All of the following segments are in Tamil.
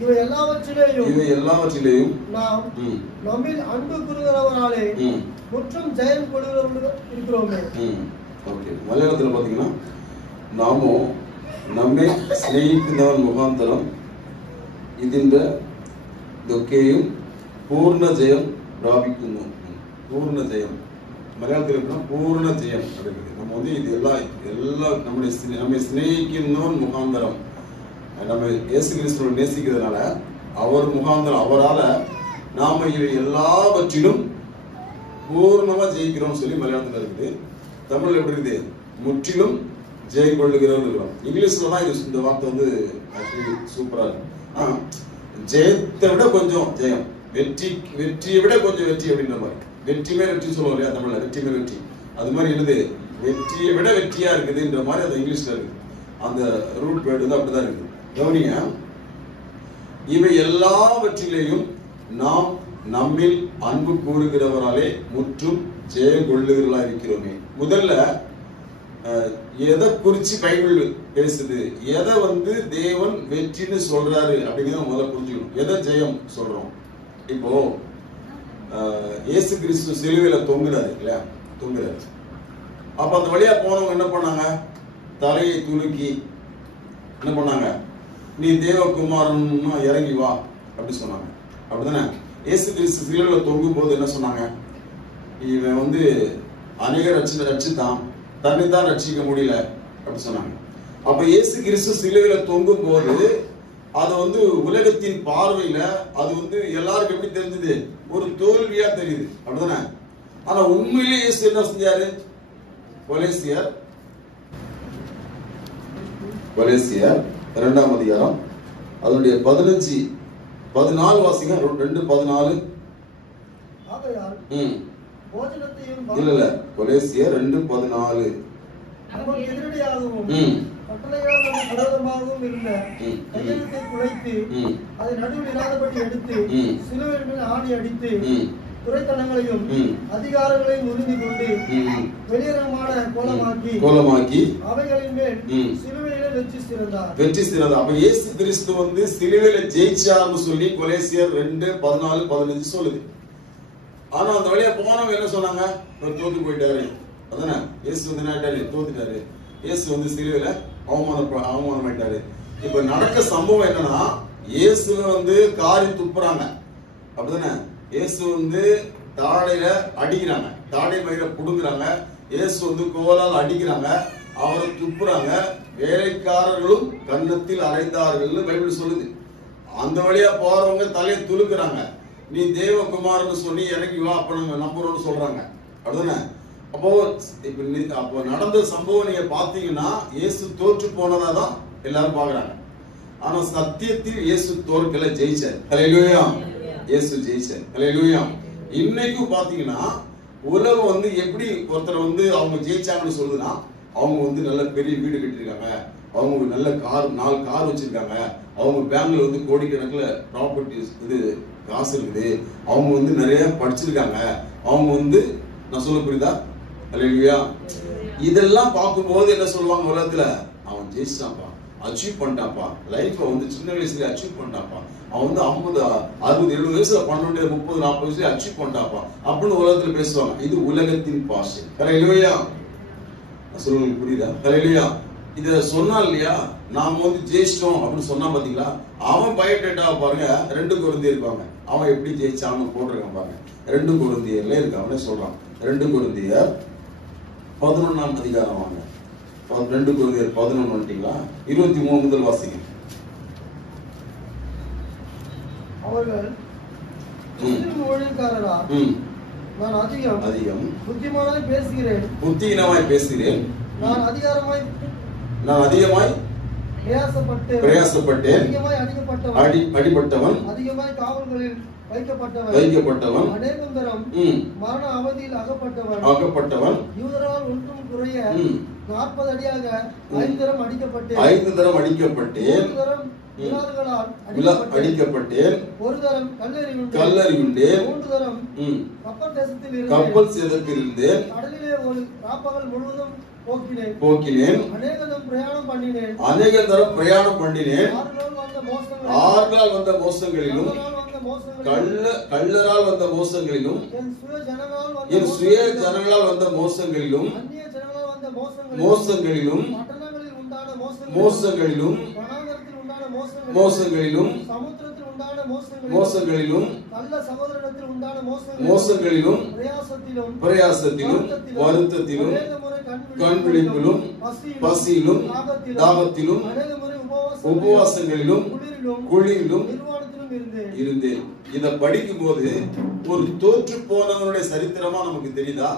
இவை எல்லாவற்றிலேயும் நாம் நம்மில் அன்பு கூறுகிறவராலே முற்றும் ஜெயம் கொள்கிறவர்கள் இருக்கிறோமே. ஓகே, மலையாளத்தில் பார்த்தீங்கன்னா நாமோ നമ്മെ സ്നേഹിക്കുന്നവൻ മുഖാന്തരം ഇതിന്റെ ഇതൊക്കെയും പൂർണ്ണ ജയം പ്രാപിക്കുന്നു. പൂർണ്ണ ജയം മലയാളത്തിൽ പൂർണ്ണ ജയം. நம்ம வந்து இது எல்லாம் நம்மை ஸ்நேகிക്കുന്നவன் முகாந்தரம், நம்ம இயேசு கிறிஸ்துவை நேசிக்கிறதுனால அவர் முகாந்தரம், அவரால நாம இவை எல்லாவற்றிலும் பூர்ணமா ஜெயிக்கிறோம் சொல்லி மலையாளத்தில் இருக்குது. தமிழ் எப்படி இருக்குது? முற்றிலும் ஜெயம் கொள்ளுகிறோம். இங்கிலீஷ்ல தான் இந்த வார்த்தை வந்து சூப்பரா இருக்கு. ஜெயத்தை விட கொஞ்சம் ஜெயம், வெற்றியை விட கொஞ்சம் வெற்றி அப்படின்ற மாதிரி. வெற்றி மேல் வெற்றி சொல்லுவோம் இல்லையா தமிழ்ல, வெற்றி மேல் வெற்றி. அது மாதிரி எழுது வெற்றியை விட வெற்றியா இருக்குதுன்ற மாதிரி அது இங்கிலீஷ்ல இருக்கு. அந்த ரூட் வேர்டு வந்து அப்படிதான் இருக்குது. கவனிங்க, இவை எல்லாவற்றிலேயும் நாம் நம்மில் அன்பு கூறுகிறவராலே முற்றும் ஜெயம் கொள்ளுகிறவர்களா இருக்கிறோமே. முதல்ல எதை குறிச்சு பைபிள் பேசுது, எதை வந்து தேவன் வெற்றின்னு சொல்றாரு அப்படிங்கிறத முதல்ல புரிஞ்சுக்கணும். எதை ஜெயம் சொல்றோம்? இப்போ இயேசு கிறிஸ்து சிலுவையில தொங்குறாரு இல்லையா, தொங்குறாரு. அப்ப அந்த வழியா போனவங்க என்ன பண்ணாங்க? தலையை துலுக்கி என்ன பண்ணாங்க? நீ தேவகுமாரன் இறங்கி வா அப்படி சொன்னாங்க. அப்படிதானே? இயேசு கிறிஸ்து சிலுவையில தொங்கும் போது என்ன சொன்னாங்க? இவன் வந்து அநேக ரட்சித்தான், தன்னைத்தான் ரட்சிக்க முடியல அப்படி சொன்னாங்க. அப்ப இயேசு கிறிஸ்து சிலுவையில தொங்கும் போது அது வந்து உலகத்தின் பார்வையில அது வந்து எல்லாருக்கும் எப்படி தெரிஞ்சது? ஒரு தோல்வியா தெரியுது. அப்படிதானே? ஆனா உண்மையிலேயே இயேசு என்ன செஞ்சாரு? கொலேசியர் 2ஆம் அதிகாரம் அதனுடைய 15-14 வாசிங்க. 2:14. இல்ல கொலேசியர் 2:14. விரோதமாகவும் இருந்த கையெழுத்தை குலைத்து அதை நடுவில் இராதபடி எடுத்து சிலுவையின் மேல் ஆணி அடித்து துரைத்தனங்களையும் அதிகாரங்களையும் உறுதி கொண்டு வெளியரங்கமான கோலமாக்கி அவைகளின் மேல் சிலுவையிலே வெற்றி சிறந்தார். அப்ப இயேசு கிறிஸ்து வந்து சிலுவையில ஜெயிச்சார்னு சொல்லி கொலேசியர் 2:14-15 சொல்லுது. ஆனா அந்த வழியா போனவங்க என்ன சொன்னாங்க? தோத்து போயிட்டாரு. அதானே? இயேசு வந்து என்ன ஆயிட்டாரு? தோத்துட்டாரு. இயேசு வந்து சிலுவையில அவமானமாயிட்டாரு. இப்ப நடக்க சம்பவம் என்னன்னா, இயேசு வந்து காரி துப்புறாங்க. அப்படிதானே? இயேசு வந்து தாடையில அடிக்கிறாங்க, தாடை மயிர புடுங்குறாங்க. இயேசு வந்து கோலால் அடிக்கிறாங்க, அவரை துப்புறாங்க. வேலைக்காரர்களும் கன்னத்தில் அறைந்தார்கள் பைபிள் சொல்லுது. அந்த வழியா போறவங்க தலையை துலுக்குறாங்க. நீ தேவகுமாரன் சொல்லி இறங்கி வா, அப்ப நாங்க நம்புறோம்னு சொல்றாங்க. அப்படிதானே? அப்போ நடந்த சம்பவம் நீங்க பாத்தீங்கன்னா இயேசு தோற்று போனதா தான் எல்லாரும் பாக்குறாங்க. ஆனா சத்தியத்தில் இயேசு தோற்கல, ஜெயிச்சார். ஹல்லேலூயா. இயேசு ஜெயிச்சார். ஹல்லேலூயா. இன்னைக்கும் பாத்தீங்கன்னா உலகம் வந்து எப்படி ஒருத்தர் வந்து அவங்க ஜெயிச்சாங்கன்னு சொல்லுதுன்னா, அவங்க வந்து நல்ல பெரிய வீடு கட்டிருக்காங்க, அவங்க நல்ல கார் 4 கார் வச்சிருக்காங்க, அவங்க பேங்க்ல வந்து கோடிக்கணக்கில் ப்ராப்பர்ட்டிஸ் இது காசு இருக்குது, அவங்க வந்து நிறைய படிச்சிருக்காங்க, அவங்க வந்து நான் சொல்ல புரியுதா? அல்லேலூயா. இதெல்லாம் பார்க்கும்போது என்ன சொல்லுவாங்க உலகத்துல? அவன் ஜெயிச்சான்ப்பா, அச்சீவ் பண்ணிட்டான்ப்பா, லைஃப்ல வந்து சின்ன வயசுல அச்சீவ் பண்ணிட்டான்ப்பா, அவன் வந்து 50, 60, 70 வயசுல 12, 30, 40 வயசுல அச்சீவ் பண்ணிட்டான்ப்பா அப்படின்னு உலகத்துல பேசுவாங்க. இது உலகத்தின் பாஷை. அல்லேலூயா. சொல்லுங்க, புரியுதா? அல்லேலூயா. இத சொன்னா இல்லையா, நாம வந்து ஜெயிச்சிட்டோம் அப்படின்னு சொன்னா பாத்தீங்களா? அவன் பயோடேட்டா பாருங்க, 2 கொரிந்தியர் இருப்பாங்க, அவன் எப்படி ஜெயிச்சான்னு போட்டிருக்கான் பாருங்க. 2 கொரிந்தியர்ல இருக்கு, அவனே சொல்றான். 2 கொரிந்தியர் 11ஆம் அதிகாரம் வாங்க. 2 கொரிந்தியர் 11 வந்துட்டீங்களா? 23 முதல் வாசிங்க. அவர்கள் ஊழியக்காரரா, நான் அதிகம் புத்திமானாய் பேசுகிறேன், நான் அதிகமாய் பிரயாசப்பட்டேன், அதிகமாய் அடிபட்டவன், அதிகமாய் காவல்களில் வைக்கப்பட்டவன், அநேகம் தரம் மரண அவதியில் அகப்பட்டவன், யூதரால் ஒன்றும் குறைய 40 அடியாக 5 தரம் அடிக்கப்பட்டேன், 3 தரம் அடிக்கப்பட்டேன், 1 தரம் கல்லெறியுண்டேன், 3 தரம் கப்பல் சேதத்தில் இருந்தேன், கடலிலே ஒரு ராப்பகல் முழுவதும் போக்கினேன், அநேக தரம் பிரயாணம் பண்ணினேன், 6 நாள் வந்த ஆறுகளால் வந்த மோசங்களிலும் கள்ளரால் வந்த மோசங்களிலும் என் சுய ஜனங்களால் வந்த மோசங்களிலும் பிரயாசத்திலும் வருத்தத்திலும் கண்விழிப்பிலும் பசியிலும் தாகத்திலும் உபவாசங்களிலும் குளிரிலும் இருந்தேன். இத படிக்கும் போது ஒரு தோற்று போனவனுடைய சரித்திரமா நமக்கு தெரியுதா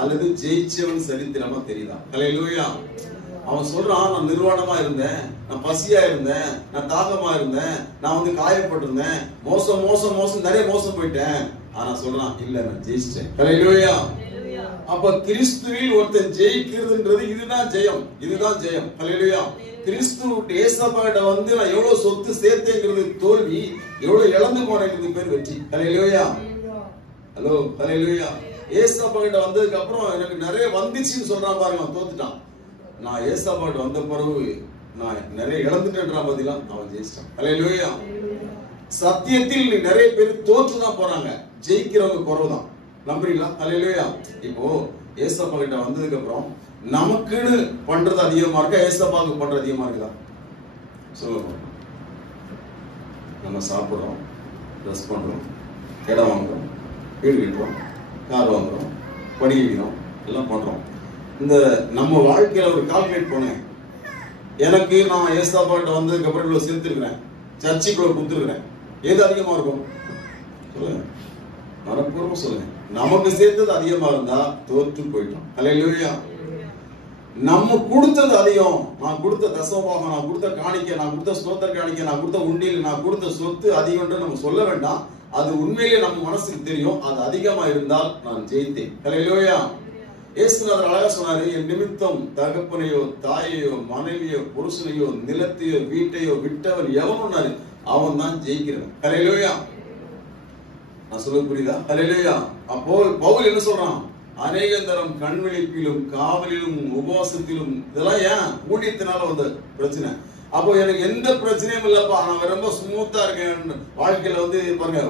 அல்லது ஜெயிச்சவன் சரித்திரமா தெரியுதா? ஹல்லேலூயா. அவன் சொல்றான், நான் நிர்வாணமா இருந்தேன், நான் பசியா இருந்தேன், நான் தாகமா இருந்தேன், நான் காயப்பட்டிருந்தேன், மோசம் மோசம் மோசம் நிறைய மோசம் போயிட்டேன். ஆனா சொல்றான், இல்ல நான் ஜெயிச்சிட்டேன். ஹல்லேலூயா. அப்ப கிறிஸ்துவில் ஒருத்தன் ஜெயிக்கிறதுன்றது இதுதான் ஜெயம், இதுதான் ஜெயம். ஹல்லேலூயா. கிறிஸ்து ஏசப்பாட்ட நான் எவ்வளவு சொத்து சேர்த்தேங்கிறது தோல்வி, எவ்வளவு இழந்து போனேங்கிறது பேர் வெற்றி. ஹல்லேலூயா. ஹலோ, ஹல்லேலூயா. ஏசப்பாட்ட வந்ததுக்கு அப்புறம் எனக்கு நிறைய வந்துச்சுன்னு சொல்றான் பாருங்க, அவன் தோத்துட்டான். நான் ஏசப்பாட்ட வந்த பிறகு நான் நிறைய இழந்துட்டேன்றான், பதிலா அவன் ஜெயிச்சிட்டான். ஹல்லேலூயா. சத்தியத்தில் நிறைய பேர் தோற்றுதான் போறாங்க, ஜெயிக்கிறவங்க குறவுதான். நம்புறீங்களா? ஹல்லேலூயா. இப்போ ஏசப்பாட்ட வந்ததுக்கு அப்புறம் நமக்குன்னு பண்றது அதிகமா இருக்கா, ஏசப்பாவுக்கு பண்றது அதிகமா இருக்குதா? சொல்லுங்க. நம்ம சாப்பிடுறோம், ட்ரெஸ் பண்றோம், இடம் வாங்குறோம், வீடு கட்டுறோம், கார் வாங்குறோம், படிக்கிறோம், எல்லாம் பண்றோம். இந்த நம்ம வாழ்க்கையில ஒரு கால்குலேட் போனேன், எனக்கு நான் ஏசப்பாட்ட வந்ததுக்கு அப்புறம் இவ்வளவு சேர்த்துருக்கிறேன், சர்ச்சுக்குள்ள கொடுத்துருக்கிறேன், எது அதிகமா இருக்கும் சொல்லுங்க, மனப்பூர்வமா சொல்லுங்க. நமக்கு சேர்த்தது அதிகமா இருந்தா தோற்று போயிட்டோம். ஹல்லேலூயா. நம்ம கொடுத்தது அதிகம், நான் கொடுத்த தசமபாகம், நான் கொடுத்த காணிக்கை, நான் கொடுத்த ஸ்தோத்திர காணிக்கை, நான் கொடுத்த உண்டியல், நான் கொடுத்த சொத்து அதிகம் நம்ம சொல்ல வேண்டாம். அது உண்மையிலே நம்ம மனசுக்கு தெரியும், அது அதிகமா இருந்தால் நான் ஜெயித்தேன். ஹல்லேலூயா. இயேசுநாதர் அழகா சொன்னாரு, என் நிமித்தம் தகப்பனையோ தாயையோ மனைவியோ புருஷனையோ நிலத்தையோ வீட்டையோ விட்டவன் எவன் அவன் தான் ஜெயிக்கிறவன். ஹல்லேலூயா. நான் சொல்ல புரியுதா? ஹல்லேலூயா. அப்போ பவுல் என்ன சொல்றான், அநேக தரம் கண்விழிப்பிலும் காவலிலும் உபவாசத்திலும், இதெல்லாம் ஏன் ஊழியத்தினால வந்த பிரச்சனை. அப்போ எனக்கு எந்த பிரச்சனையும் இல்லப்பா, நான் ரொம்ப ஸ்மூத்தா இருக்கேன் வாழ்க்கையில பாருங்க,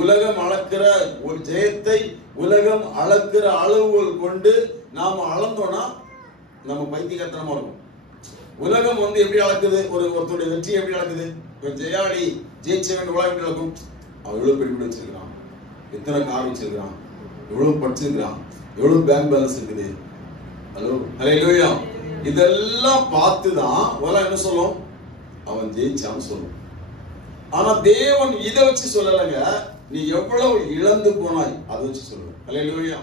உலகம் அளக்கிற ஒரு ஜெயத்தை உலகம் அளக்கிற அளவுகள் கொண்டு நாம அளந்தோம்னா நம்ம பைத்தியக்காரத்தனமா இருக்கும். உலகம் எப்படி அளக்குது, ஒருத்தருடைய வெற்றி எப்படி அளக்குது? ஜெயாளி ஜெயிச்சவன் உலகம் எப்படி அளக்கும்? அவன் எவ்வளவு பெரிய வீடு வச்சிருக்கான், எத்தனை கார் வச்சிருக்கான், எவ்வளவு படிச்சிருக்கான், எவ்வளவு பேங்க் பேலன்ஸ் இருக்குது. ஹலோ, ஹல்லேலூயா. இதெல்லாம் பார்த்துதான் உலகம் என்ன சொல்லும், அவன் ஜெயிச்சான்னு சொல்லும். ஆனா தேவன் இதை வச்சு சொல்லலங்க, நீ எவ்வளவு இழந்து போனாய் அதை வச்சு சொல்லுவார். ஹல்லேலூயா.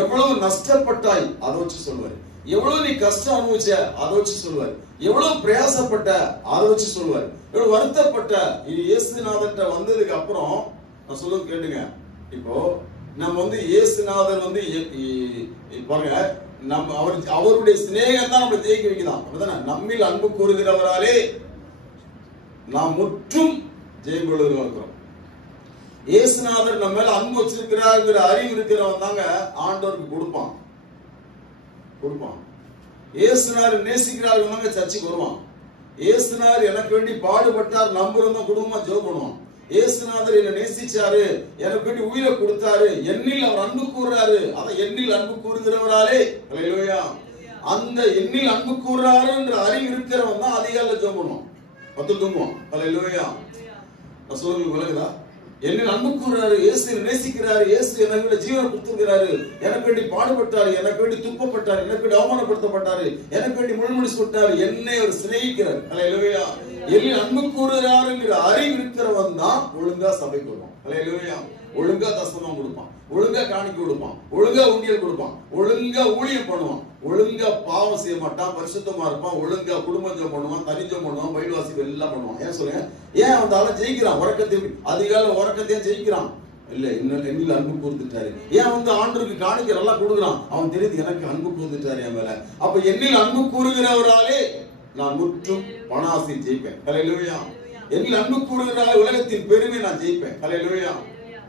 எவ்வளவு நஷ்டப்பட்டாய் அதை வச்சு சொல்லுவார். எவ்வளவு நீ கஷ்டம் அனுபவிச்ச அதை வச்சு சொல்லுவார். எவ்வளவு பிரயாசப்பட்ட அதை வச்சு சொல்லுவார். எவ்வளவு வருத்தப்பட்ட. இது இயேசுநாதர்கிட்ட வந்ததுக்கு அப்புறம் நான் சொல்லுவது கேட்டுங்க. இப்போ நம்ம இயேசுநாதர் பாருங்க, நம்ம அவருடைய சிநேகம் தான் நம்மளை ஜெயிக்க வைக்கலாம். அப்படிதானே? நம்மில் அன்பு கூறுகிறவராலே நாம் முற்றும் ஜெயம் கொள்ளுகிறோம். இயேசுநாதர் நம்ம மேல அன்பு வச்சிருக்கிறார் அறிவு இருக்கிறவன் தாங்க ஆண்டவருக்கு கொடுப்பான். இயேசுநாதர் நேசிக்கிறார்கள் தாங்க சர்ச்சைக்கு வருவான். இயேசுநாதர் எனக்கு வேண்டி பாடுபட்டார் நம்புறவங்க குடும்பமா ஜெபம் பண்ணுவான். இயேசுநாதர் என்ன நேசிச்சாரு, எனக்கு வேண்டி உயிரை கொடுத்தாரு, என்னில் அவர் அன்பு கூறுறாரு. அதான் என்னில் அன்பு கூறுகிறவராலே. ஹல்லேலூயா. அந்த என்னில் அன்பு கூறுறாருன்ற அறிவு இருக்கிறவன் தான் அதிகாலையில ஜெபம் பண்ணுவான், பத்து தூங்குவான். ஹல்லேலூயா. நான் சொல்றது விளங்குதா? என்னில் அன்பு கூறுறாரு, இயேசு நேசிக்கிறாரு, இயேசு எனக்கு ஜீவனை கொடுத்திருக்கிறாரு, எனக்கு வேண்டி பாடுபட்டாரு, எனக்கு வேண்டி துப்பப்பட்டாரு, எனக்கு வேண்டி அவமானப்படுத்தப்பட்டாரு, எனக்கு வேண்டி முள்முடி சுட்டாரு, என்னை அவர் சிநேகிக்கிறார். ஹல்லேலூயா. என்னில் அன்பு கூறுகிறாருங்கிற அறிவு இருக்கிறவன் தான் ஒழுங்கா சபைக்கு வருவான். ஹல்லேலூயா. ஒழுங்கா தசமம் கொடுப்பான், ஒழுங்கா காணிக்கை கொடுப்பான், ஒழுங்கா உண்டியல் கொடுப்பான், ஒழுங்கா ஊழியம் பண்ணுவான், ஒழுங்கா பாவம் செய்ய மாட்டான், பரிசுத்தமா இருப்பான், ஒழுங்கா குடும்பம் பண்ணுவான், தனிஜம் பண்ணுவான், பைபிள் வாசிப்பு எல்லாம் பண்ணுவான். ஏன் சொல்லுங்க? ஏன் அந்த ஆள ஜெயிக்கிறான்? அதிகால உறக்கத்தையும் ஜெயிக்கிறான். இல்ல என்னில் அன்பு கூர்ந்துட்டாரு. ஏன் ஆண்டவருக்கு காணிக்கை நல்லா கொடுக்குறான்? அவன் தெரியுது எனக்கு அன்பு கூர்ந்துட்டாரு என் மேல. அப்ப என்னில் அன்பு கூறுகிறவராலே நான் முற்றும் பணாசை ஜெயிப்பேன். ஹல்லேலூயா. என்னில் அன்பு கூறுகிறார் உலகத்தின் பெருமை நான் ஜெயிப்பேன். ஹல்லேலூயா.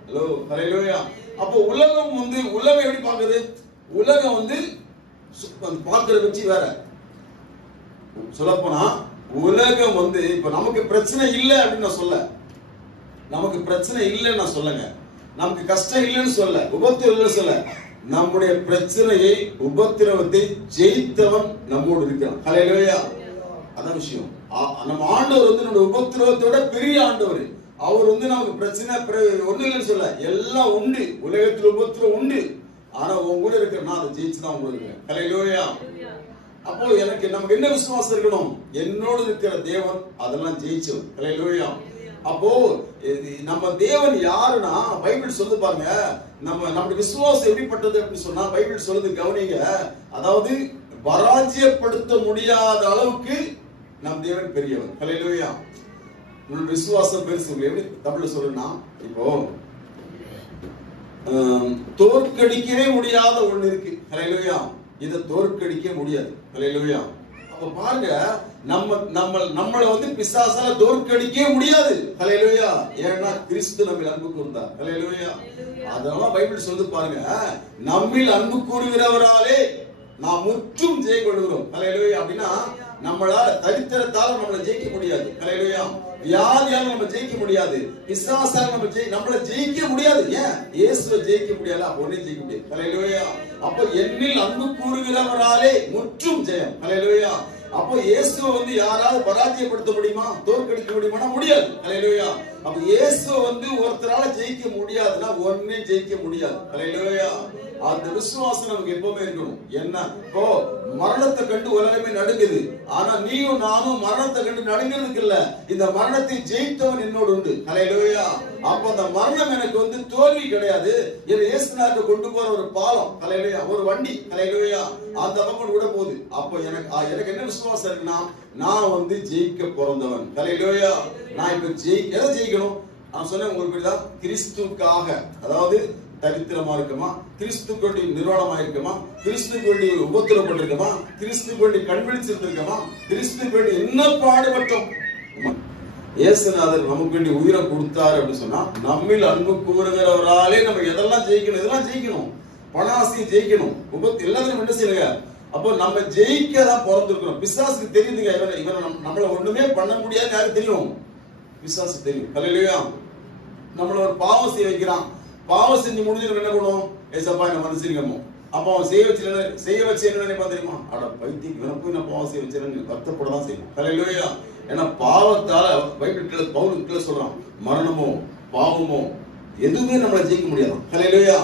ஹலோ, ஹல்லேலூயா. அப்போ உலகம் உலகம் எப்படி பாக்குது? உலகம் பார்க்கிற வச்சு வேற. சொல்ல போனா உலகம் வந்து இப்ப நமக்கு பிரச்சனை இல்லை அப்படின்னு நான் சொல்ல, நமக்கு பிரச்சனை இல்லைன்னு நான் சொல்லுங்க, நமக்கு கஷ்டம் இல்லைன்னு சொல்ல, உபத்திரவம் இல்லைன்னு சொல்ல, நம்முடைய பிரச்சனையை உபத்திரவத்தை ஜெயித்தவன் நம்மோடு இருக்கிறான். ஹல்லேலூயா. அதான் விஷயம். நம்ம ஆண்டவர் வந்து நம்ம உபத்திரவத்தோட பெரிய ஆண்டவர். அவர் வந்து நமக்கு பிரச்சனை ஒண்ணு இல்லைன்னு சொல்ல, எல்லாம் உண்டு, உலகத்தில் உபத்திரம் உண்டு. ஆனா உங்க கூட இருக்கிற நான் அதை ஜெயிச்சுதான் உங்க இருக்கிறேன். ஹல்லேலூயா. அப்போ எனக்கு நமக்கு என்ன விசுவாசம் இருக்கணும்? என்னோடு இருக்கிற தேவன் அதெல்லாம் ஜெயிச்சவர். ஹல்லேலூயா. அப்போ நம்ம தேவன் யாருன்னா பைபிள் சொல்லு பாருங்க. நம்முடைய விசுவாசம் எப்படிப்பட்டது அப்படின்னு சொன்னா பைபிள் சொல்லுது, கவனிங்க. அதாவது பராஜயப்படுத்த முடியாத அளவுக்கு நம் தேவன் பெரியவர். ஹல்லேலூயா. உங்களுடைய விசுவாசம் பெருசு. எப்படி தமிழ்ல சொல்லுன்னா, இப்போ தோற்கடிக்கவே முடியாத ஒண்ணு இருக்கு. ஹல்லேலூயா. இதை தோற்கடிக்க முடியாது. ஹல்லேலூயா. அப்ப பாருங்க, நம்மள வந்து பிசாசால தோற்கடிக்கவே முடியாது. ஹல்லேலூயா. ஏன்னா கிறிஸ்து நம்மில் அன்பு கூர்ந்தார். ஹல்லேலூயா. அதனால பைபிள் சொல்லுது பாருங்க, நம்மில் அன்பு கூறுகிறவராலே நாம் முற்றும் ஜெயம் கொள்கிறோம். ஹல்லேலூயா. அப்படின்னா நம்மளால தரித்திரத்தால நம்மளை ஜெயிக்க முடியாது. ஹல்லேலூயா. வியாதியால நம்ம ஜெயிக்க முடியாது, பிசாசால நம்மள ஜெயிக்க முடியாது. ஏன்? இயேசுவை ஜெயிக்க முடியல, அப்ப ஒண்ணே ஜெயிக்க முடியாது. ஹல்லேலூயா. அப்ப என்னில் அன்பு கூறுகிறவராலே முற்றும் ஜெயம். ஹல்லேலூயா. அப்போ இயேசுவை வந்து யாராவது பராஜயப்படுத்த முடியுமா, தோற்கடிக்க முடியுமா? முடியாது. ஹல்லேலூயா. அப்ப இயேசுவை வந்து ஒருத்தரால ஜெயிக்க முடியாதுன்னா ஒண்ணே ஜெயிக்க முடியாது. ஹல்லேலூயா. அந்த விசுவாசம் நமக்கு எப்பவுமே இருக்கணும். என்ன, இப்போ மரணத்தை கண்டு உலகமே நடுங்குது, ஆனா நீயும் நானும் மரணத்தை கண்டு நடுங்கிறதுக்கு இல்ல, இந்த மரணத்தை ஜெயித்தவன் என்னோடு உண்டு. ஹல்லேலூயா. அப்ப அந்த மரணம் எனக்கு வந்து தோல்வி கிடையாது. இயேசுநாதரை கொண்டு போற ஒரு பாலம். ஹல்லேலூயா. ஒரு வண்டி. ஹல்லேலூயா. அந்த பக்கம் கூட போகுது. அப்ப எனக்கு என்ன விசுவாசம் இருக்குன்னா, நான் வந்து ஜெயிக்க பிறந்தவன். ஹல்லேலூயா. நான் இப்ப எதை ஜெயிக்கணும்? நான் சொன்னேன் உங்களுக்கு, கிறிஸ்துக்காக, அதாவது தரித்திரமா இருக்குமா, கிறிஸ்துக்கு வேண்டி நிர்வாணமா இருக்குமா, கிறிஸ்துக்கு வேண்டி உபத்திரப்பட்டிருக்கமா, கிறிஸ்துக்கு வேண்டி கண்விழிச்சிருக்கமா, கிறிஸ்துக்கு வேண்டி என்ன பாடுபட்டோம். இயேசுநாதர் நமக்கு வேண்டி உயிரை கொடுத்தாரு அப்படின்னு சொன்னா, நம்மில் அன்பு கூறுகிறவராலே நம்ம எதெல்லாம் ஜெயிக்கணும், இதெல்லாம் ஜெயிக்கணும். பணாசியை ஜெயிக்கணும், எல்லாத்தையும் என்ன செய்யுங்க. அப்போ நம்ம ஜெயிக்க தான் பிறந்திருக்கிறோம். பிசாசுக்கு தெரியுதுங்க, இவன் நம்மள ஒண்ணுமே பண்ண முடியாது. யாருக்கு தெரியும்? பிசாசு தெரியும். ஹல்லேலூயா. நம்மள ஒரு பாவம் செய்ய வைக்கிறான், பாவம் செஞ்சு முடிஞ்சு என்ன பண்ணுவோம்? ஏசப்பா என்ன மன்னிச்சிருக்கமோ. அப்ப அவன் செய்ய வச்சு என்ன நினைப்பா தெரியுமா? அட பைத்தியம், இவனை போய் நான் பாவம் செய்ய வச்சிருக்கேன், வருத்தப்பட தான் செய்யும். ஹல்லேலூயா. ஏன்னா பாவத்தால பைபிள் பவுல் சொல்றான், மரணமோ பாவமோ எதுவுமே நம்மளை ஜெயிக்க முடியாது. ஹல்லேலூயா.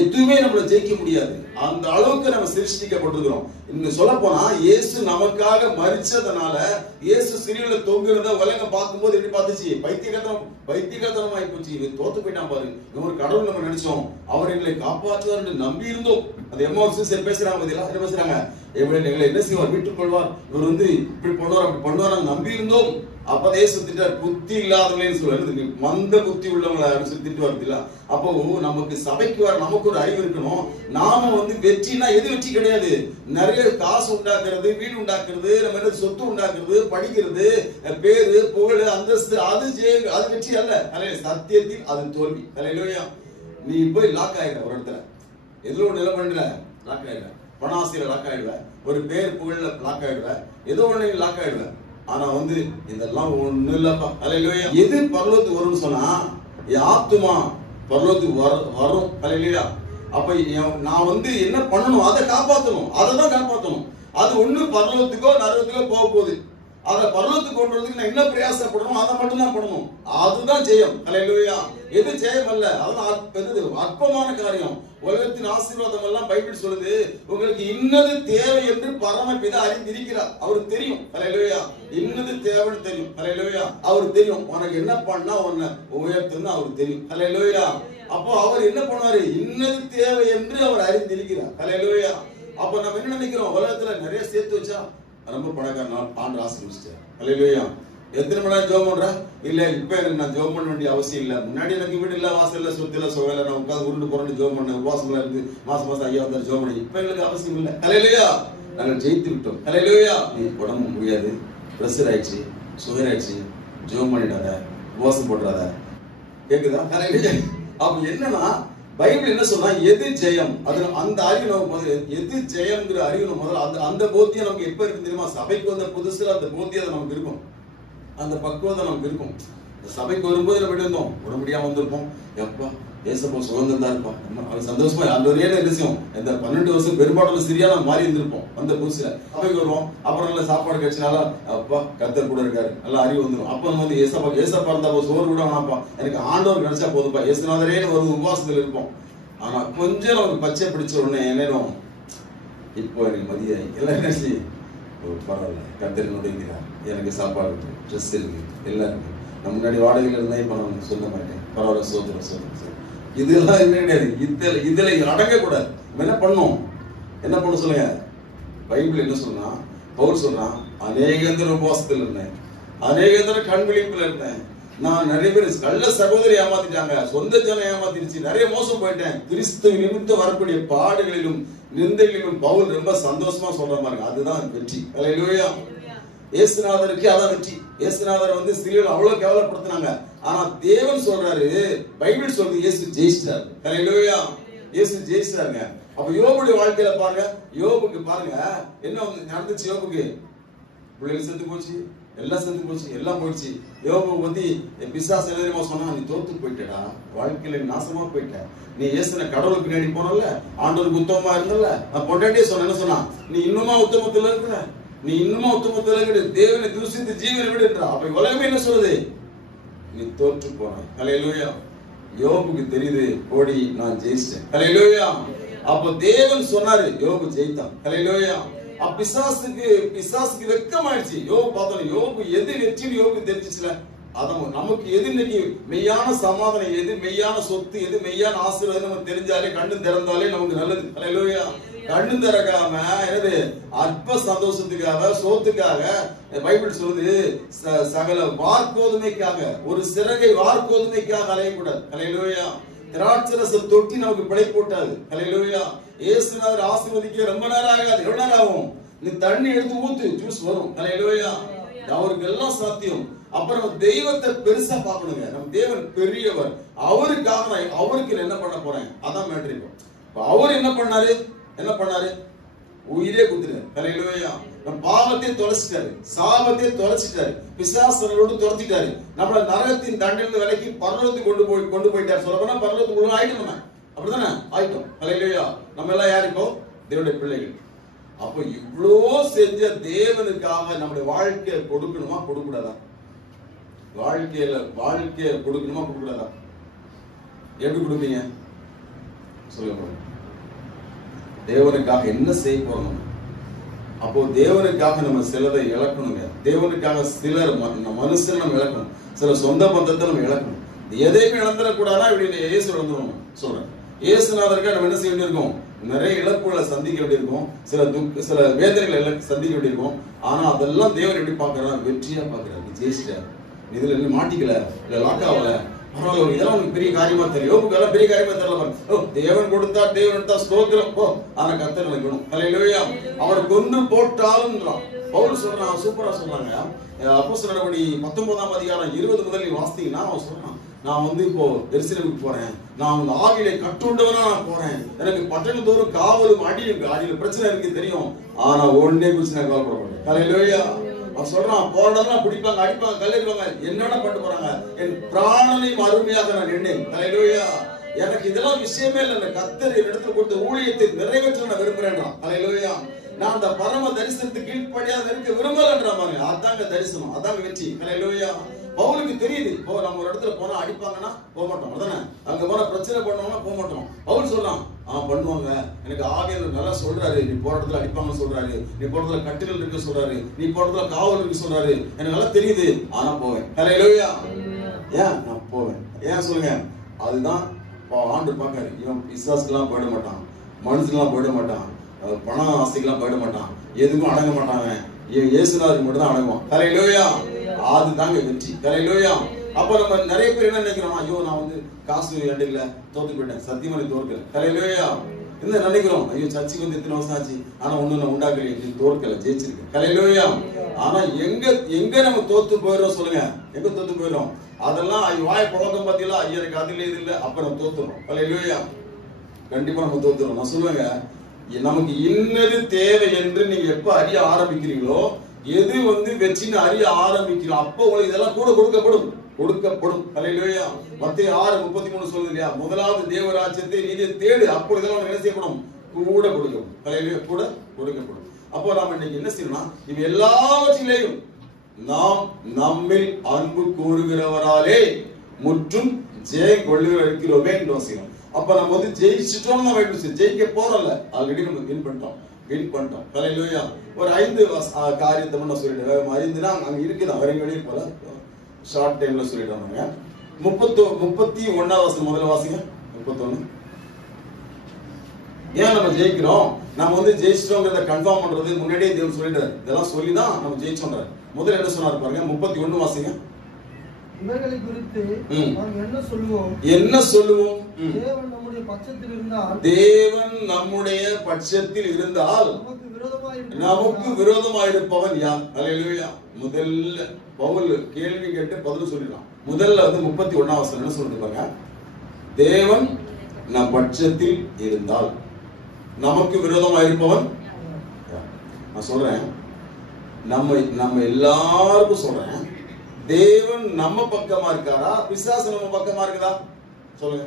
எதுவுமே நம்மளை ஜெயிக்க முடியாது. அந்த அளவுக்கு நம்ம சிருஷ்டிக்கப்பட்டிருக்கிறோம். இன்னும் சொல்ல போனா, இயேசு நமக்காக மரிச்சதுனால, இயேசு சிலுவையில தொங்குறத உலகம் பார்க்கும்போது எப்படி பார்த்துச்சு? பைத்தியகாரத்தனம் ஆகி போச்சு. இவன் தோத்து போயிட்டான் பாரு, இவன் கடவுள் நம்ம நினைச்சோம், அவர் எங்களை காப்பாற்றுவார் நம்பி இருந்தோம். அது எம்மாவுக்கு சரி பேசுறாங்க, என்ன பேசுறாங்க? எங்களை என்ன செய்வார்? வீட்டுக் கொள்வார், இவர் வந்து இப்படி பண்ணுவார் அப்படி பண்ணுவார் நம்பி இருந்தோம். அப்பதான் இயேசு திட்டார், புத்தி இல்லாதவங்களேன்னு சொல்லுறது, மந்த புத்தி உள்ளவங்களை திட்டு வருது. அப்போ நமக்கு சபைக்கு வர நமக்கு ஒரு அறிவு இருக்கணும். நாம வந்து வெற்றினா எது வெற்றி கிடையாது. நிறைய காசு உண்டாக்குறது, வீடு உண்டாக்குறது, நம்ம சொத்து உண்டாக்குறது, படிக்கிறது, பேரு புகழ் அந்தஸ்து, அது வெற்றி அல்ல. சத்தியத்தில் அது தோல்வி. ஹல்லேலூயா. நீ போய் லாக் ஆயிட ஒரு இடத்துல, எதுல ஒண்ணு நிலம் பண்ற லாக் ஆயிடுவ, பணாசியில லாக் ஆயிடுவ, ஒரு பேர் புகழ்ல லாக் ஆயிடுவ, ஏதோ ஒண்ணு லாக் ஆயிடுவ. ஆனா வந்து இதெல்லாம் ஒண்ணு இல்லப்பா. ஹல்லேலூயா. எது பரலோகத்துக்கு வரும்னு சொன்னா, ஆத்துமா பரலோகத்துக்கு வரும். ஹல்லேலூயா. அப்ப நான் வந்து என்ன பண்ணணும்? அதை காப்பாற்றணும், அதை தான் காப்பாற்றணும். அது ஒண்ணு பரலோகத்துக்கோ நரகத்துக்கோ போக போகுது. அதை பரலோகத்துக்கு கொண்டு வரதுக்கு நான் என்ன பிரயாசப்படணும், அதை மட்டும் தான் பண்ணணும். அதுதான் ஜெயம். ஹல்லேலூயா. எது ஜெயம் அல்ல, அதெல்லாம் அற்பமான காரியம். உலகத்தின் ஆசீர்வாதம் எல்லாம் பைபிள் சொல்லுது, உங்களுக்கு இன்னது தேவை என்று பரமபிதா அறிந்திருக்கிறார். அவருக்கு தெரியும். ஹல்லேலூயா. இன்னது தேவைன்னு தெரியும். ஹல்லேலூயா. அவருக்கு தெரியும் உனக்கு என்ன பண்ணா உன்னை உயர்த்துன்னு அவருக்கு தெரியும். ஹல்லேலூயா. அப்போ அவர் என்ன பண்ணாரு? இன்னது தேவை என்று அவர் அறிந்திருக்கிறார். ஹல்லேலூயா. அப்போ நம்ம என்ன நினைக்கிறோம்? உலகத்துல நிறைய சேர்த்து வச்சா ரொம்ப பணக்காரன் ஆண்டு ஆசீர்வதிச்சார். ஹல்லேலூயா. எத்தனை மணி நேரம் ஜெபம் பண்ற? இல்ல, இப்ப எனக்கு நான் ஜெபம் பண்ண வேண்டிய அவசியம் இல்ல. முன்னாடி எனக்கு வீடு இல்ல, வாசல் இல்ல, சொத்து இல்ல, சுகம் இல்ல, நான் உட்காந்து உருண்டு புரண்டு ஜெபம் பண்ண, உபவாசங்களா இருந்து மாசம் 5000 ஜெபம் பண்ண. இப்ப எங்களுக்கு அவசியம் இல்ல. ஹல்லேலூயா. நாங்கள் ஜெயித்து விட்டோம். ஹல்லேலூயா. நீ உடம்பு முடியாது, பிரஷர் ஆயிடுச்சு, சுகர் ஆயிடுச்சு, ஜெபம் பண்ணிடாத, உபவாசம் போடுறாத. கேக்குதா? ஹல்லேலூயா. அப்ப என்னன்னா, பைபிள் என்ன சொன்னா எது ஜெயம், அது அந்த அறிவு நமக்கு எது ஜெயம்ங்கிற அறிவு முதல்ல அந்த போத்தியம் நமக்கு எப்ப இருக்கு தெரியுமா? சபைக்கு வந்த புதுசுல அந்த போத்தியம் நமக்கு இருக்கும், அந்த பக்குவம் நமக்கு இருக்கும். சபைக்கு வரும்போது நம்ம இருந்தோம் உடம்படியா வந்திருப்போம், எப்பா ஏசப்பா சுதந்திரம் தான் இருப்பான், அது சந்தோஷமா அந்த ஒரே விஷயம். இந்த 12 வருஷம் பெரும்பாலும் சிரியால மாறி இருந்திருப்போம் வந்த புதுசுல. சபைக்கு வருவோம், அப்புறம் நல்ல சாப்பாடு கிடைச்சனால அப்பா கர்த்தர் கூட இருக்காரு, நல்ல அறிவு வந்துடும். அப்ப வந்து ஏசப்பா இருந்தா சோறு கூட வேணாப்பா, எனக்கு ஆண்டவர் கிடைச்சா போதுப்பா, ஏசுநாதரே ஒரு உபவாசத்துல இருப்போம். ஆனா கொஞ்சம் நமக்கு பச்சை பிடிச்ச உடனே என்னும் இப்போ எனக்கு மதியாயி எல்லாம் நினைச்சு பரவாயில்ல, கர்த்தர் நுழைகிறார், எனக்கு சாப்பாடு இருக்கு, ட்ரெஸ் இருக்கு, எல்லாம் இருக்கு. நம்ம முன்னாடி வாடகையில இருந்தா இப்ப நான் சொல்ல மாட்டேன், பரவாயில்ல சோதரம். இதெல்லாம் என்ன கிடையாது, இதுல அடங்க கூடாது. என்ன பண்ணும், என்ன பண்ண சொல்லுங்க? பைபிள் என்ன சொன்னா, பவுல் சொல்றான், அநேகந்திர உபவாசத்துல இருந்தேன், அநேகந்திர கண் விழிப்புல இருந்தேன், நான் நிறைய பேர் கள்ள சகோதரி ஏமாத்திட்டாங்க, சொந்த ஜனம் ஏமாத்திருச்சு, நிறைய மோசம் போயிட்டேன், கிறிஸ்துவ நிமித்தம் வரக்கூடிய பாடுகளிலும் நிந்தைகளிலும் பவுல் ரொம்ப சந்தோஷமா சொல்ற மாதிரி. அதுதான் வெற்றி. அல்லேலூயா. இயேசுநாதருக்கு அதான் வெற்றி. இயேசுநாதர் வந்து சிலுவையில் அவ்வளவு கேவலப்படுத்தினாங்க, ஆனா தேவன் சொல்றாரு, பைபிள் சொல்றது இயேசு ஜெயிச்சிட்டாரு. அல்லேலூயா. இயேசு ஜெயிச்சிட்டாருங்க. அப்ப யோபுடைய வாழ்க்கையில பாருங்க, யோபுக்கு பாருங்க என்ன நடந்துச்சு. யோபுக்கு பிள்ளைகள் செத்து போச்சு, எல்லாம் செத்து போச்சு, எல்லாம் போயிடுச்சு. யோபு வந்து பிசாசு என்ன சொன்னா, நீ தோத்து போயிட்டடா, வாழ்க்கையில நாசமா போயிட்ட, நீ இயேசுன கடவுளுக்கு பின்னாடி போனல, ஆண்டவருக்கு உத்தமமா இருந்தல. நான் பொண்டாட்டியே சொன்ன, என்ன சொன்னா, நீ இன்னுமா உத்தமத்துல இருக்கிற, நீ இன்னுமா உத்தமத்துல இருக்கிற, தேவனை தூசித்து ஜீவனை விடுன்றா. அப்ப உலகமே என்ன சொல்லுது, நீ தோற்று போன. அல்லேலூயா. யோபுக்கு தெரியுது, ஓடி நான் ஜெயிச்சிட்டேன். அல்லேலூயா. அப்ப தேவன் சொன்னாரு, யோபு ஜெயித்தான். அல்லேலூயா. பிசாசுக்கு வெட்கமாயிடுச்சு. யோபு பார்த்தோம், யோபு எது வெற்றின்னு யோபுக்கு தெரிஞ்சிச்சுல. அதான் நமக்கு எது இன்னைக்கு மெய்யான சமாதானம், எது மெய்யான சொத்து, எது மெய்யான ஆசீர்வாதம் நம்ம தெரிஞ்சாலே, கண்ணு திறந்தாலே நமக்கு நல்லது. அல்லேலூயா. கண்ணு திறக்காம என்னது அற்ப சந்தோஷத்துக்காக, சோத்துக்காக பைபிள் சொல்லுது, சகல வார்கோதுமைக்காக, ஒரு சிறகை வார்கோதுமைக்காக அலையக்கூடாது. அல்லேலூயா. திராட்சரச தொட்டி நமக்கு பிழை போட்டாது. அல்லேலூயா. இயேசுநாதர் ஆசீர்வதிக்க ரொம்ப நேரம் ஆகாது, எவ்வளவு நேரம் ஆகும்? நீ தண்ணி எடுத்து ஊத்து, ஜூஸ் வரும். அல்லேலூயா. அவருக்கு எல்லாம் சாத்தியம். அப்புறம் தெய்வத்தை பெருசா பார்க்கணுங்க. நம்ம தேவன் பெரியவர், அவருக்காக நான் அவருக்கு என்ன பண்ண போறேன், அதான் மேட்டர். இப்போ அவர் என்ன பண்ணாரு, உயிரே குத்துறாரு. அல்லேலூயா. நம்ம பாவத்தை தொலைச்சிட்டாரு, சாபத்தை தொலைச்சிட்டாரு, பிசாசுகளோடு துரத்திட்டாரு, நம்மள நரகத்தின் தண்டனை விலைக்கு பரலோகத்துக்கு கொண்டு போயிட்டாரு. சொல்ல போனா பரலோகத்துக்கு ஆயிட்டோம், நம்ம அப்படித்தானே ஆயிட்டோம். அல்லேலூயா. நம்ம எல்லாம் யார் இப்போ? தேவனுடைய பிள்ளைகள். அப்போ இவ்வளோ செஞ்ச தேவனுக்காக நம்முடைய வாழ்க்கையை கொடுக்கணுமா கொடுக்கூடாதா? வாழ்க்கையை கொடுக்கணுமா கொடுக்கூடாதா? எப்படி கொடுப்பீங்க சொல்லுங்க. தேவனுக்காக என்ன செய்ய போறோம்? அப்போ தேவனுக்காக நம்ம சிலரை இழக்கணுங்க. தேவனுக்காக சிலர் மனுஷன் நம்ம இழக்கணும், சில சொந்த பந்தத்தை நம்ம இழக்கணும். எதையுமே இழந்துடக்கூடாதா? இப்படி இயேசு இழந்துடும் சொல்றேன். இயேசுநாதருக்கு நம்ம என்ன செய்ய வேண்டியிருக்கோம்? நிறைய இழப்புகளை சந்திக்க வேண்டியிருக்கும், சில வேதனைகளை சந்திக்க வேண்டியிருக்கும். ஆனா அதெல்லாம் தேவன் எப்படி பாக்குறாரு? வெற்றியா பாக்குறாரு. ஜெயிச்சிட்டாரு, இதுல இன்னும் மாட்டிக்கல, இல்ல லாக் ஆகல, பரவாயில்ல, இதெல்லாம் உனக்கு பெரிய காரியமா தெரியும். யோபுக்கு எல்லாம் பெரிய காரியமா தெரியல. தேவன் கொடுத்தா, தேவன் எடுத்தா ஸ்தோத்திரம் போ, ஆனா கர்த்தர் நினைக்கணும். அல்லேலூயா. அவரை கொன்று போட்டாலும் பவுல் சொல்றான், சூப்பரா சொல்றாங்க. அப்போஸ்தலர் நடவடிக்கை 19ஆம் அதிகாரம் 20 முதல் வாசித்தீங்கன்னா அவன் சொல்றான், நான் வந்து இப்போ எருசலேமுக்கு போறேன், நான் உங்க ஆவியில கட்டுண்டவனா நான் போறேன், எனக்கு பட்டணம் தோறும் காவலும் அடியில பிரச்சனை இருக்கு தெரியும், ஆனா ஒன்னே குறிச்சு நான் கவலைப்பட மாட்டேன். அல்லேலூயா. அவன் சொல்றான், போராடலாம், பிடிப்பாங்க, அடிப்பாங்க, கல்லெறிவாங்க, என்னென்ன பண்ணிட்டு போறாங்க, என் பிராணனையும் அருமையாக நான் நின்னேன். அல்லேலூயா. எனக்கு இதெல்லாம் விஷயமே இல்லை, கர்த்தர் இடத்துல கொடுத்த ஊழியத்தை நிறைவேற்ற நான் விரும்புறேன். அல்லேலூயா. நான் அந்த பரம தரிசனத்துக்கு கீழ்ப்படியாக இருக்க விரும்பலன்ற மாதிரி, அதாங்க தரிசனம், அதாங்க வெற்றி. அல்லேலூயா. பவுலுக்கு தெரியுது, நம்ம ஒரு இடத்துல போனா அடிப்பாங்கன்னா போக மாட்டோம், அதானே, அங்க போனா பிரச்சனை பண்ணுவாங்கன்னா போக மாட்டோம். பவுல் சொல்றான், பண்ணுவாங்க, எனக்கு ஆவியானவர் நல்லா சொல்றாரு, நீ போற இடத்துல அடிப்பாங்க சொல்றாரு, நீ போற இடத்துல கட்டுகள் இருக்கு சொல்றாரு, நீ போற இடத்துல காவல் இருக்கு சொல்றாரு, எனக்கு நல்லா தெரியுது, ஆனா போவேன். அல்லேலூயா. ஏன் நான் போவேன்? ஏன் சொல்லுங்க? அதுதான் ஆண்டு பாக்காரு. இவன் பிசாசுக்கெல்லாம் போயிட மாட்டான், மனுஷன்லாம் போயிட மாட்டான், பண ஆசைக்கெல்லாம் போயிட மாட்டான், எதுக்கும் அடங்க மாட்டாங்க, இயேசுநாதருக்கு மட்டும் தான் அடங்குவான். அல்லேலூயா. அதுதாங்க வெற்றி. அல்லேலூயா. அப்ப நம்ம நிறைய பேர் என்ன நினைக்கிறோம், ஐயோ நான் வந்து காசு அண்டையில தோத்து போயிட்டேன், சத்தியமணி தோற்கல. அல்லேலூயா. என்ன நினைக்கிறோம், ஐயோ சர்ச்சுக்கு வந்து எத்தனை வருஷம் ஆச்சு, ஆனா ஒண்ணு நான் உண்டாக்கல, தோற்கல, ஜெயிச்சிருக்கு. அல்லேலூயா. ஆனா எங்க நம்ம தோத்து போயிடும் சொல்லுங்க? எங்க தோத்து போயிடும்? அதெல்லாம் வாய் பழக்கம் பார்த்தீங்களா, ஐயா எனக்கு அதுல இது இல்ல, அப்ப நம்ம தோத்துறோம். அல்லேலூயா. கண்டிப்பா நம்ம தோத்துறோம். நான் சொல்லுவேங்க, நமக்கு இன்னது தேவை என்று நீங்க எப்ப அறிய ஆரம்பிக்கிறீங்களோ, எது வெற்றின்னு அறிய ஆரம்பிக்கிறோம், அப்போ உங்களுக்கு இதெல்லாம் கூட கொடுக்கப்படும். ஹல்லேலூயா. மத்தேயு 6:33 சொல்லுது இல்லையா, முதலாவது தேவராஜ்யத்தை நீதியை தேடு, அப்போ இதெல்லாம் என்ன செய்யப்படும்? கூட கொடுக்கப்படும். ஹல்லேலூயா, கூட கொடுக்கப்படும். அப்போ நாம இன்னைக்கு என்ன செய்யணும்? இவ எல்லாவற்றிலேயும் நாம் நம்மில் அன்பு கூறுகிறவராலே முற்றும் ஜெயம் கொள்ளுகிறோமே என்று வசிக்கிறோம். அப்ப நம்ம ஜெயிச்சிட்டோம், நம்ம ஜெயிக்க போறோம்ல, ஆல்ரெடி நம்ம வின் பண்ணிட்டோம். ஹல்லேலூயா. ஒரு 5 காரியத்தை நான் சொல்லிடுவேன். 5 அங்க இருக்குதான், வரையும் வெளியே போல ஷார்ட் டைம்ல சொல்லிடுவாங்க. 31 வசனம் முதல்ல வாசிங்க. 31. ஏன் நம்ம ஜெயிக்கிறோம்? நம்ம ஜெயிச்சிட்டோங்கிறத கன்ஃபார்ம் பண்றது முன்னாடியே தேவன் சொல்லிட்டாரு. இதெல்லாம் சொல்லிதான் நம்ம ஜெயிச்சோம்ன்றாரு. முதல்ல என்ன சொன்னாரு பாருங்க, 31 வாசிங்க. இவர்களை குறித்து நாம் என்ன சொல்லுவோம்? தேவன் நம்முடைய பட்சத்தில் இருந்தால் நமக்கு விரோதமாயிருப்பவன் யார்? ஹல்லேலூயா. முதல்ல பவுல் கேள்வி கேட்டு பதில் சொல்லிடலாம். முதல்ல 31 வசனம் என்ன சொல்லிட்டு பாருங்க, தேவன் நம் பட்சத்தில் இருந்தால் நமக்கு விரோதமாயிருப்பவன். நான் சொல்றேன், நம்ம எல்லாருக்கும் சொல்றேன், தேவன் நம்ம பக்கமா இருக்காரா, பிசாசு நம்ம பக்கமா இருக்குதா? சொல்லுங்க.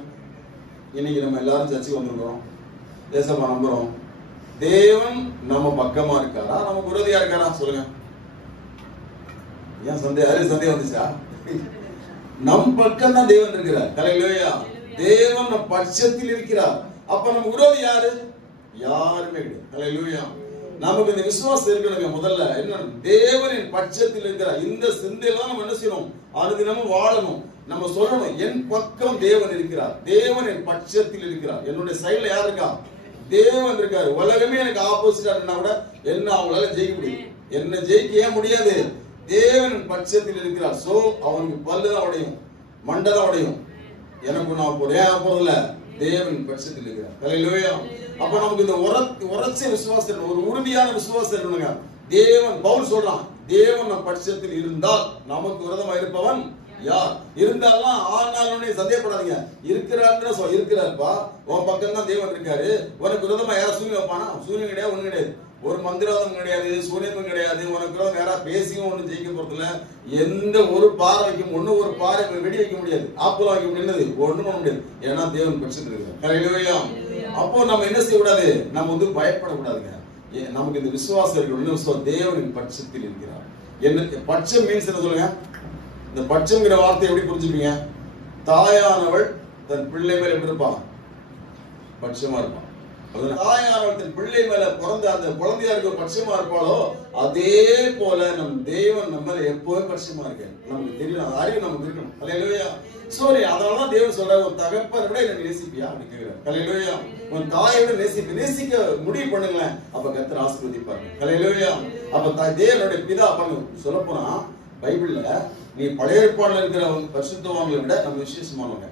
இன்னைக்கு நம்ம எல்லாரும் சர்ச்சுக்கு வந்திருக்கிறோம், தேசமா நம்புறோம். தேவன் நம்ம பக்கமா இருக்காரா, நம்ம விரோதியா இருக்காரா? சொல்லுங்க. ஏன் சந்தேகம் வந்துச்சா? நம் பக்கம் தான் தேவன் இருக்கிறார். ஹல்லேலூயா. தேவன் நம் பட்சத்தில் இருக்கிறார். அப்ப நம்ம விரோதி யாரு? யாருமே கிடையாது. ஹல்லேலூயா. நமக்கு இந்த விசுவாசம் இருக்கணுங்க. முதல்ல என்ன, தேவனின் பட்சத்தில் இருக்கிறார். இந்த சிந்தையில நம்ம என்ன செய்யணும்? அனுதினமும் வாழணும். நம்ம சொல்லணும், என் பக்கம் தேவன் இருக்கிறார், தேவன் என் பட்சத்தில் இருக்கிறார். என்னுடைய சைடுல யார் இருக்கா? தேவன் இருக்காரு. உலகமே எனக்கு ஆப்போசிட்டா இருந்தா கூட என்ன அவங்களால ஜெயிக்க முடியும்? என்ன ஜெயிக்க முடியாது. தேவன் பட்சத்தில் இருக்கிறார். சோ அவனுக்கு பல்லுதான் உடையும், மண்டதான் உடையும். எனக்கு நான் போறதில்ல, தேவன் பட்சத்தில் இருக்கிறார். ஹல்லேலூயா. அப்ப நமக்கு இந்த உரச்ச விசுவாசம், ஒரு உறுதியான விசுவாசம் இருக்கணுங்க. தேவன், பவுல் சொல்றான், தேவன் நம் பட்சத்தில் இருந்தால் நமக்கு விரோதமா இருப்பவன் யார்? இருந்தாலும் ஆனாலும் சந்தேகப்படாதீங்க. இருக்கிறாருப்பா, உன் பக்கம் தான் தேவன் இருக்காரு. உனக்கு விரோதமா யாரும் சூனியம் வைப்பானா? சூனியம் கிடையாது, ஒண்ணு கிடையாது. ஒரு மந்திரவாதம் கிடையாது, சூனியமும் கிடையாது. உனக்கு விரோதம் யாரா பேசியும் ஒண்ணு ஜெயிக்க போறதுல. எந்த ஒரு பாறை வைக்க ஒரு பாறை வெடி வைக்க முடியாது, ஆப்புல வைக்க முடியாது, ஒண்ணும் பண்ண முடியாது. ஏன்னா தேவன் பட்சத்தில் இருக்கிறார். ஹல்லேலூயா. அப்போ நம்ம என்ன செய்யக்கூடாது? நம்ம பயப்படக்கூடாதுங்க. நமக்கு இந்த விசுவாசம் இருக்கணும். தேவனின் பட்சத்தில் இருக்கிறார். என்ன பட்சம் மீன்ஸ் என்ன சொல்லுங்க? இந்த பட்சம்ங்கிற வார்த்தை எப்படி புரிஞ்சுப்பீங்க? தாயானவள் தன் பிள்ளை மேல எப்படி இருப்பான்? பட்சமா இருப்பான். தாயானவள் தன் பிள்ளை மேல பிறந்த அந்த குழந்தையா இருக்க பட்சமா இருப்பாளோ, அதே போல நம் தேவன் நம்ம எப்பவும் பட்சமா இருக்க நமக்கு தெரியணும். அறிவு நமக்கு இருக்கணும். ஹல்லேலூயா. சோரி, அதனாலதான் தேவன் சொல்றாரு, உன் தகப்பனை விட என்ன நேசிப்பியா அப்படின்னு கேட்கிறார். ஹல்லேலூயா. உன் தாயோட நேசிக்க முடிவு பண்ணுங்களேன், அப்ப கர்த்தர் ஆசீர்வதிப்பார். ஹல்லேலூயா. அப்ப தேவனுடைய பிதா சொல்ல போனா பைபிள்ல நீ பழைய ஏற்பாடுல இருக்கிற பரிசுத்தவான்களை விட நம்ம விசேஷமானவங்க,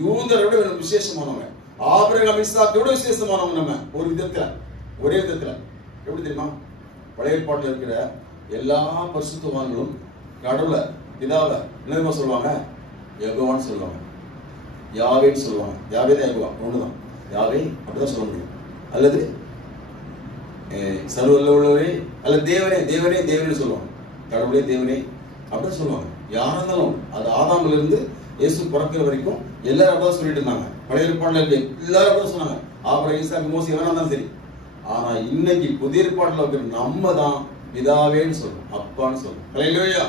யூதரை விட நம்ம விசேஷமானவங்க, ஆபிரகாம் ஈசாக்கை விட விசேஷமானவங்க. நம்ம ஒரு விதத்துல, ஒரே விதத்துல எப்படி தெரியுமா? பழைய ஏற்பாடுல இருக்கிற எல்லா பரிசுத்தவான்களும் கடவுளை பிதாவை என்ன சொல்லுவாங்க? யெகோவான்னு சொல்லுவாங்க, யாவேன்னு சொல்லுவாங்க. யாவே தான் யெகோவா, ஒண்ணுதான். யாவே அப்படிதான் சொல்ல முடியும். அல்லது சர்வல்ல உள்ளவரே, அல்லது தேவனே தேவனே தேவனே சொல்லுவாங்க. கடவுளே தேவனே அப்படின்னு சொல்லுவாங்க. யாரா இருந்தாலும், அது ஆதாம்ல இருந்து இயேசு பிறக்கிற வரைக்கும் எல்லாரும் அப்படிதான் சொல்லிட்டு இருந்தாங்க. பழைய ஏற்பாடுல இருக்க எல்லாரும் அப்படிதான் சொன்னாங்க. ஆபிரகாம் ஈசாக்கு மோசே எவனா இருந்தாலும் சரி. ஆனா இன்னைக்கு புதிய ஏற்பாடுல இருக்கிற நம்ம தான் பிதாவேன்னு சொல்றோம், அப்பான்னு சொல்றோம். ஹல்லேலூயா.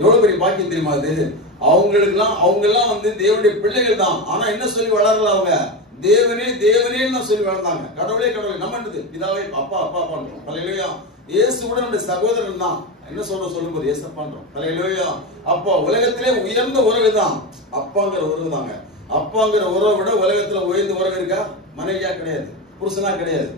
எவ்வளவு பெரிய பாக்கியம் தெரியுமா அது? அவங்க எல்லாம் தேவனுடைய பிள்ளைகள் தான். ஆனா என்ன சொல்லி வளரல? அவங்க தேவனே தேவனேன்னு சொல்லி வளர்ந்தாங்க. கடவுளே கடவுளே. நம்ம என்னது? பிதாவே அப்பா அப்பா அப்பான்றோம். ஹல்லேலூயா. இயேசு கூட நம்முடைய சகோதரன் தான். என்ன சொல்லும்போது ஏசப்பான்றோம். ஹல்லேலூயா. அப்போ உலகத்திலே உயர்ந்த உறவு தான் அப்பாங்கிற உறவு தாங்க. அப்பாங்கிற உறவை விட உலகத்துல உயர்ந்த உறவு இருக்கா? மனைவியா கிடையாது, புருஷனா கிடையாது,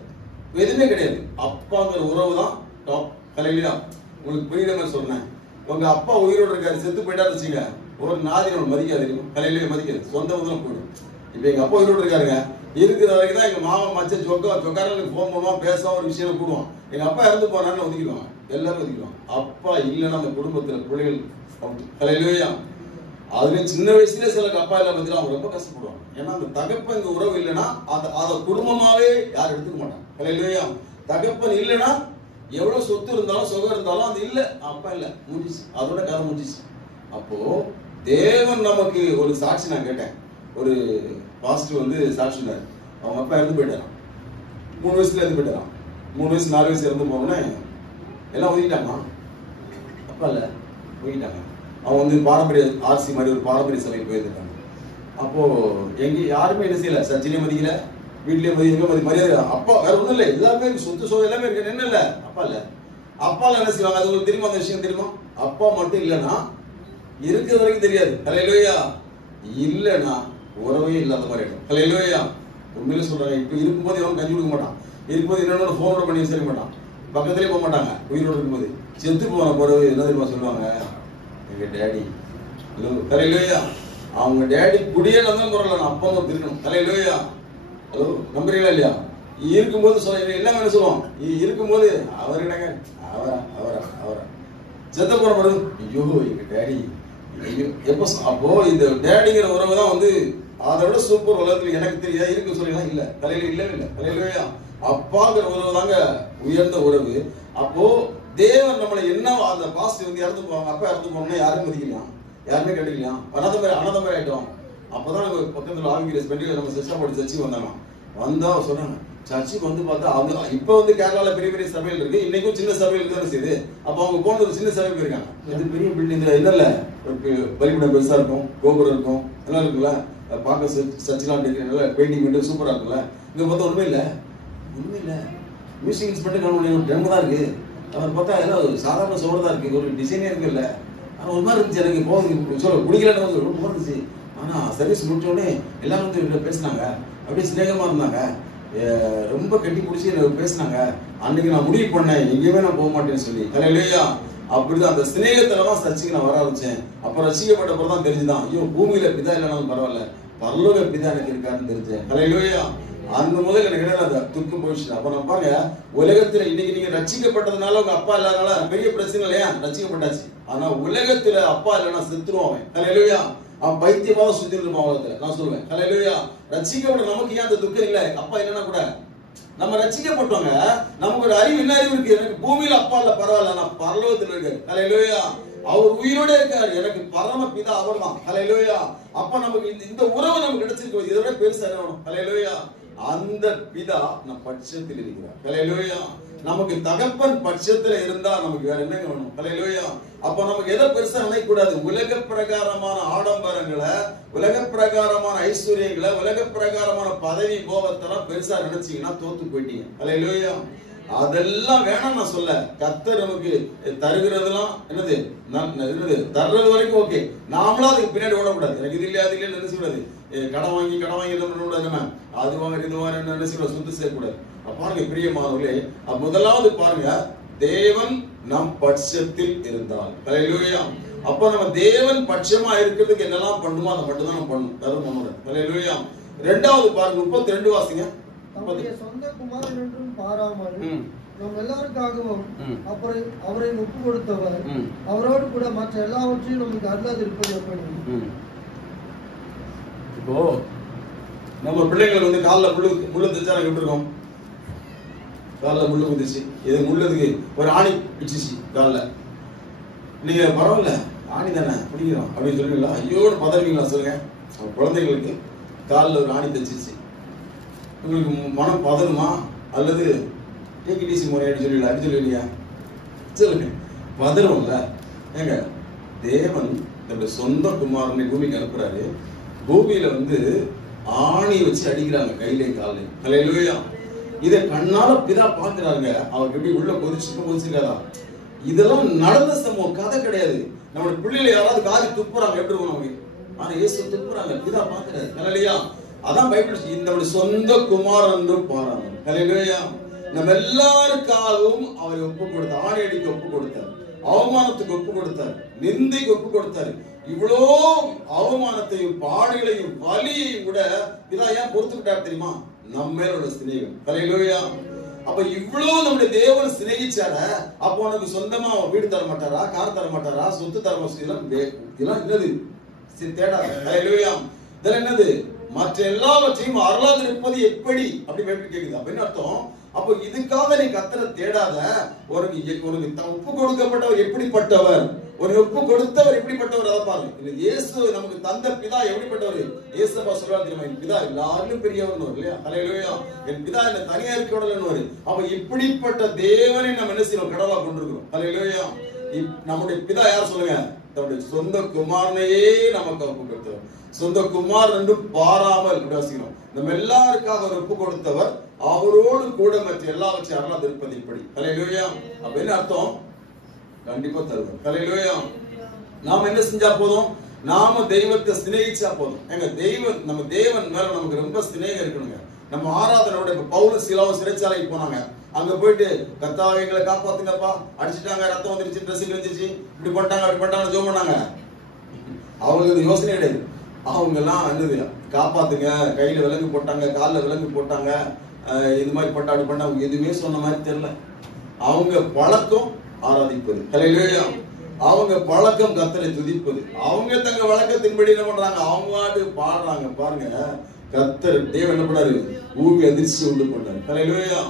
எதுவுமே கிடையாது. அப்பாங்கிற உறவு தான் டாப். ஹல்லேலூயா. உங்களுக்கு புரியுற மாதிரி சொன்னேன். உங்க அப்பா உயிரோடு இருக்காரு, செத்து போயிட்டாரு வச்சுங்க, ஒரு நாதினோட மதிக்காது. ஹல்லேலூயா. மதிக்காது, சொந்த முதல்ல போயிடும். இப்ப எங்க அப்பா உயிரோடு இருக்காருங்க, இருக்கிற வரைக்கும் தான் எங்க மாமா மச்சன் சொக்காரனுக்கு போன் பண்ணுவான், பேசுவான், ஒரு விஷயம் கூடுவான். எங்க அப்பா இறந்து போனான்னு ஒதுக்கிடுவாங்க, எல்லாரும் ஒதுக்கிடுவாங்க. அப்பா இல்லைன்னா அந்த குடும்பத்துல பிள்ளைகள். ஹல்லேலூயா. அதுல சின்ன வயசுல சில அப்பா எல்லாம் பத்தி அவங்க ரொம்ப கஷ்டப்படுவாங்க. ஏன்னா அந்த தகப்பன் இந்த உறவு இல்லைன்னா அதை குடும்பமாவே யாரும் எடுத்துக்க மாட்டாங்க இல்லையா. தகப்பன் இல்லைன்னா எவ்வளவு சொத்து இருந்தாலும் சுகம் இருந்தாலும் அது இல்ல, அப்பா இல்ல, முடிச்சு, அதோட கதை முடிச்சு. அப்போ தேவன் நமக்கு ஒரு சாட்சி நான் கேட்டேன். ஒரு பாஸ்டர் வந்து சாட்சினார். அவங்க அப்பா இறந்து போயிட்டாராம். 3 வயசுல இறந்து போயிட்டாராம். 3 வயசு 4 வயசு இறந்து போனோன்னே எல்லாம் ஒதுக்கிட்டாங்க. அப்பா இல்ல, ஒதுக்கிட்டாங்க. அவங்க வந்து பாரம்பரிய ஆர்சி மாதிரி ஒரு பாரம்பரிய சபைக்கு போயிருக்காங்க. அப்போ எங்க யாருமே என்ன செய்யல, சர்ச்சிலையும் மதிக்கல, வீட்லயும் மதிக்க மரியாதை. அப்பா வேற ஒண்ணும் இல்லை, எல்லாமே சொத்து சோகம் எல்லாமே இருக்கு. என்ன இல்ல, அப்பா இல்ல. அப்பால என்ன செய்வாங்க, அது உங்களுக்கு தெரியுமா? அந்த விஷயம் தெரியுமா? அப்பா மட்டும் இல்லைன்னா இருக்கிற வரைக்கும் தெரியாது. ஹல்லேலூயா. இல்லைன்னா உறவே இல்லாத மாதிரி இருக்கும். ஹல்லேலூயா. உண்மையில சொல்றாங்க. இப்ப இருக்கும்போது எவன் கஞ்சி கொடுக்க மாட்டான், இருக்கும்போது என்னோட போனோட பண்ணி விசாரிக்க மாட்டான், பக்கத்திலே போக மாட்டாங்க. உயிரோடு இருக்கும்போது செத்து போன பிறகு என்ன தெரியுமா சொல்லுவாங்க, எங்க டேடி. ஹல்லேலூயா. அவங்க டேடி குடியே நல்லா முறையில் அப்பா அம்மா இருக்கணும். ஹல்லேலூயா. ஹலோ, நம்புறீங்களா இல்லையா? இருக்கும்போது சொல்ல என்ன வேணும் சொல்லுவோம். இருக்கும்போது அவர் என்னங்க அவரா அவரா அவரா, செத்த போன பிறகு ஐயோ எங்க டேடி. எப்போ அப்போ இந்த டேடிங்கிற உறவு தான் வந்து அதை விட சூப்பர் உலகத்துல எனக்கு தெரியாது இருக்கு சொல்லலாம். இல்ல தலையில இல்லவே இல்லை. தலையிலயா அப்பாங்கிற உறவு தாங்க உயர்ந்த உறவு. அப்போ தேவன் நம்மளை என்ன அந்த பாஸ்ட் வந்து இறந்து போவாங்க, அப்பா இறந்து போனோம்னா யாரும் மதிக்கலாம், யாருமே கிடைக்கலாம், அனாதமரை ஆயிட்டோம். அப்பதான் நம்ம பக்கத்துல ஆங்கிலேஸ் பெண்டில நம்ம சிஸ்டம் சர்ச்சுக்கு வந்தாங்க. வந்தா சொன்னாங்க, சர்ச்சுக்கு வந்து பார்த்தா அவங்க இப்ப வந்து கேரளால பெரிய பெரிய சபைகள் இருக்கு, இன்னைக்கும் சின்ன சபைகள் தானே செய்யுது. அப்ப அவங்க போன ஒரு சின்ன சபை போயிருக்காங்க. இது பெரிய பில்டிங் இல்ல, பலிபீடம் பெருசா இருக்கும், கோபுரம் இருக்கும், எல்லாம் இருக்குல்ல, பார்க்க சர்ச்செல்லாம் நல்லா பெயிண்டிங் பண்ணி சூப்பரா இருக்குல்ல. இங்க பார்த்தா ஒண்ணுமே இல்ல, ஒண்ணுமே இல்ல. மியூசிக் இன்ஸ்ட்ருமெண்ட் ஒரு டெமோ தான் இருக்கு. அவர் பார்த்தா எல்லாம் சாதாரண சோறு தான் இருக்கு, ஒரு டிசைனே இருக்கு இல்ல. ஆனா ஒரு மாதிரி இருந்துச்சு எனக்கு, போகுது குடிக்கலன்னு ரொம்ப இருந்துச்சு. ஆனா சர்வீஸ் முடிச்ச உடனே எல்லாரும் வந்து பேசினாங்க, அப்படியே சிநேகமா இருந்தாங்க, ரொம்ப கட்டி பிடிச்சி பேசினாங்க. அன்னைக்கு நான் முடிவு பண்ணேன், எங்கேயுமே நான் போக மாட்டேன்னு சொல்லி. ஹல்லேலூயா. அப்படிதான் அந்த சிநேகத்துலதான் சர்ச்சுக்கு நான் வர ஆரம்பிச்சேன். அப்ப ரசிக்கப்பட்ட பிறகு தான் தெரிஞ்சுதான், ஐயோ பூமியில பிதா இல்லைனாலும் பரவாயில்ல, பரலோக பிதா எனக்கு இருக்காருன்னு தெரிஞ்சேன். ஹல்லேலூயா. அந்த முதல் எனக்கு கிடையாது, துக்கம் போயிடுச்சு. அப்ப நான் பாருங்க, உலகத்துல இன்னைக்கு நீங்க ரசிக்கப்பட்டதுனால உங்க அப்பா இல்லாதனால பெரிய பிரச்சனை இல்லையா, ரசிக்கப்பட்டாச்சு. ஆனா உலகத்துல அப்பா இல்லைன்னா செத்துருவான். ஹல்லேலூயா. அவன் பைத்தியமாக சுத்தி இருப்பான் உலகத்துல. நான் சொல்லுவேன் ஹல்லேலூயா. ரசிக்கப்பட்ட நமக்கு ஏன் அந்த துக்கம் இல்லை, அப்பா இல்லைன்னா கூட. நம்ம ரசிக்கப்பட்டவங்க, நமக்கு ஒரு அறிவு, என்ன அறிவு இருக்கு, எனக்கு பூமியில அப்பா இல்ல பரவாயில்ல, நான் பரலோகத்துல இருக்கேன். ஹல்லேலூயா. அவர் உயிரோட இருக்காரு, எனக்கு பரம பிதா அவர் தான். ஹல்லேலூயா. அப்ப நமக்கு இந்த உறவு நமக்கு கிடைச்சிருக்கு, இதோட பெருசா என்ன? ஹல்லேலூயா. அந்த பிதா நம் பட்சத்தில் இருக்கிறார். ஹல்லேலூயா. நமக்கு தகப்பன் பட்சத்துல இருந்தா நமக்கு வேற என்ன வேணும்? ஹல்லேலூயா. அப்ப நமக்கு எதை பெருசா நினைக்க கூடாது, உலக பிரகாரமான ஆடம்பரங்களை, உலக பிரகாரமான ஐஸ்வர்யங்களை, உலக பிரகாரமான பதவி கோபத்தெல்லாம் பெருசா நினைச்சீங்கன்னா தோத்து போயிட்டீங்க. ஹல்லேலூயா. அதெல்லாம் வேணாம் நான் சொல்ல. கர்த்தர் நமக்கு தருகிறதெல்லாம் என்னது தர்றது வரைக்கும் ஓகே. நாமளும் அதுக்கு பின்னாடி ஓடக்கூடாது. எனக்கு இது இல்லையா அது இல்லையா நினைச்சு கூடாது. கடன் வாங்கி என்ன பண்ணக்கூடாது, நம்ம அது வாங்க இது வாங்க நினைச்சு சொத்து செய்யக்கூடாது. பாருங்க பிரியமானவர்களே, முதலாவது பாருங்க, தேவன் நம் பட்சத்தில் இருந்தால். ஹல்லேலூயா. அப்ப நம்ம தேவன் பட்சமா இருக்கிறதுக்கு என்னெல்லாம் பண்ணுமோ அதை மட்டும் தான் நம்ம பண்ணணும். ஹல்லேலூயா. இரண்டாவது பாருங்க, 32 வாசிங்க. தம்முடைய சொந்த குமாரன் என்றும் பாராமல் நம் எல்லாருக்காகவும் அவரை ஒப்பு கொடுத்தவர், அவரோடு கூட மற்ற எல்லாவற்றையும் நமக்கு அருளாது இருப்பது எப்படி? இப்போ நம்ம பிள்ளைகள் வந்து காலில் முள்ளு தைச்சா எப்படி இருக்கும்? காலில் முள்ளு குதிச்சு, இது முள்ளதுக்கு ஒரு ஆணி பிடிச்சிச்சு காலில், நீங்க பரவாயில்ல ஆணி தானே பிடிக்கிறோம் அப்படின்னு சொல்லுவீங்களா? ஐயோடு பதவிங்களா சொல்லுங்க. குழந்தைகளுக்கு காலில் ஒரு ஆணி தைச்சிச்சு, உங்களுக்கு மனம் பதணுமா அல்லது டிசி முறையாடி சொல்லுவீங்களா? அப்படி சொல்லுவீங்க, சொல்லுங்க. பதறும்ல. ஏங்க, தேவன் தன்னுடைய சொந்த குமாரனை பூமிக்கு அனுப்புறாரு. பூமியில வந்து ஆணி வச்சு அடிக்கிறாங்க கையிலே காலையும். ஹல்லேலூயா. இதை கண்ணால பிதா பாக்குறாங்க. அவருக்கு எப்படி உள்ள கொதிச்சுக்காதா? இதெல்லாம் நடந்த சம்பவம், கதை கிடையாது. நம்ம பிள்ளைல யாராவது காரி துப்புறாங்க எப்படி இருக்கும் நமக்கு? ஆனா இயேசு துப்புறாங்க, பிதா பாக்குறாரு. ஹல்லேலூயா. அதான் பைபிள், இந்த சொந்த குமாரன் என்றும் பாராமல். ஹல்லேலூயா. நம்ம எல்லாருக்காகவும் அவரை ஒப்பு கொடுத்தார். ஆணி அடிக்க ஒப்பு கொடுத்தார், அவமானத்துக்கு ஒப்பு கொடுத்தார், நிந்தைக்கு ஒப்பு கொடுத்தார். இவ்வளோ அவமானத்தையும் பாடுகளையும் வலியையும் கூட பிதா ஏன் பொறுத்துக்கிட்டார் தெரியுமா? நம்ம மேலோட சிநேகம். ஹல்லேலூயா. அப்ப இவ்வளவு நம்முடைய தேவன் சிநேகிச்சார, அப்போ உனக்கு சொந்தமா வீடு தர மாட்டாரா, கார் தர மாட்டாரா, சொத்து தர மாட்டாரா? இதெல்லாம் என்னது? தேடாத. ஹல்லேலூயா. இதெல்லாம் என்னது? மற்ற எல்லாவற்றையும் அருளாதிருப்பது எப்படி அப்படி கேக்குது. அப்படின்னு அர்த்தம், அப்போ இதுக்காக நீ கர்த்தரை தேடாத. உனக்கு ஒப்பு கொடுக்கப்பட்டவர் எப்படிப்பட்டவர், ஒரு ஒப்பு கொடுத்தவர் எப்படிப்பட்டவர், அதை பாருங்க. இயேசு நமக்கு தந்த பிதா எப்படிப்பட்டவர்? இயேசுப்பா சொல்றாரு தெரியுமா, என் பிதா எல்லாரும் பெரியவர் இல்லையா? ஹல்லேலூயா. என் பிதா என்ன தனியா இருக்க விடலன்னு. அப்ப இப்படிப்பட்ட தேவனை நம்ம என்ன செய்யணும்? கடவுளா கொண்டிருக்கிறோம். ஹல்லேலூயா. நம்முடைய பிதா யார் சொல்லுங்க? தன்னுடைய சொந்த குமாரனையே நமக்கு ஒப்பு கொடுத்தவர். சொந்த குமார் என்று பாராமல் வாசிக்கிறோம். நம்ம எல்லாருக்காக ஒரு ஒப்பு கொடுத்தவர், அவரோடு கூட மற்ற எல்லாவற்றையும் அருளாது இருப்பது இப்படி. ஹல்லேலூயா. அப்ப என்ன அர்த்தம்? கண்டிப்பா தருவார். ஹல்லேலூயா. நாம என்ன செஞ்சா போதும்? நாம தெய்வத்தை சிநேகிச்சா போதும். எங்க நம்ம தேவன் மேல நமக்கு ரொம்ப சிநேகம் இருக்கணுங்க. நம்ம ஆராதனோட இப்ப பவுலும் சீலாவும் சிறைச்சாலைக்கு போனாங்க. அங்க போயிட்டு கர்த்தாவே எங்களை காப்பாத்துங்கப்பா, அடிச்சுட்டாங்க, ரத்தம் வந்துருச்சு, ட்ரெஸ்ஸிங் வந்துருச்சு, இப்படி பண்ணிட்டாங்க அப்படி பண்ணிட்டாங்க ஜெபம் பண்ணாங்க. அவங்களுக்கு யோசனை கிடையாது. அவங்க எல்லாம் என்னது, காப்பாத்துங்க, கையில விலங்கு போட்டாங்க, காலில் விலங்கு போட்டாங்க, இது மாதிரி போட்டா அப்படி பண்ண, அவங்க எதுவுமே சொன்ன மாதிரி தெரியல. அவங்க பழக்கம் ஆராதிப்பது. ஹல்லேலூயா. அவங்க பழக்கம் கர்த்தரை துதிப்பது. அவங்க தங்க வழக்கத்தின்படி என்ன பண்றாங்க? அவங்க பாடுறாங்க. பாருங்க, கர்த்தர் தேவன் என்ன பண்ணாரு? பூமி அதிர்ச்சி உண்டு பண்ணாரு. ஹல்லேலூயா.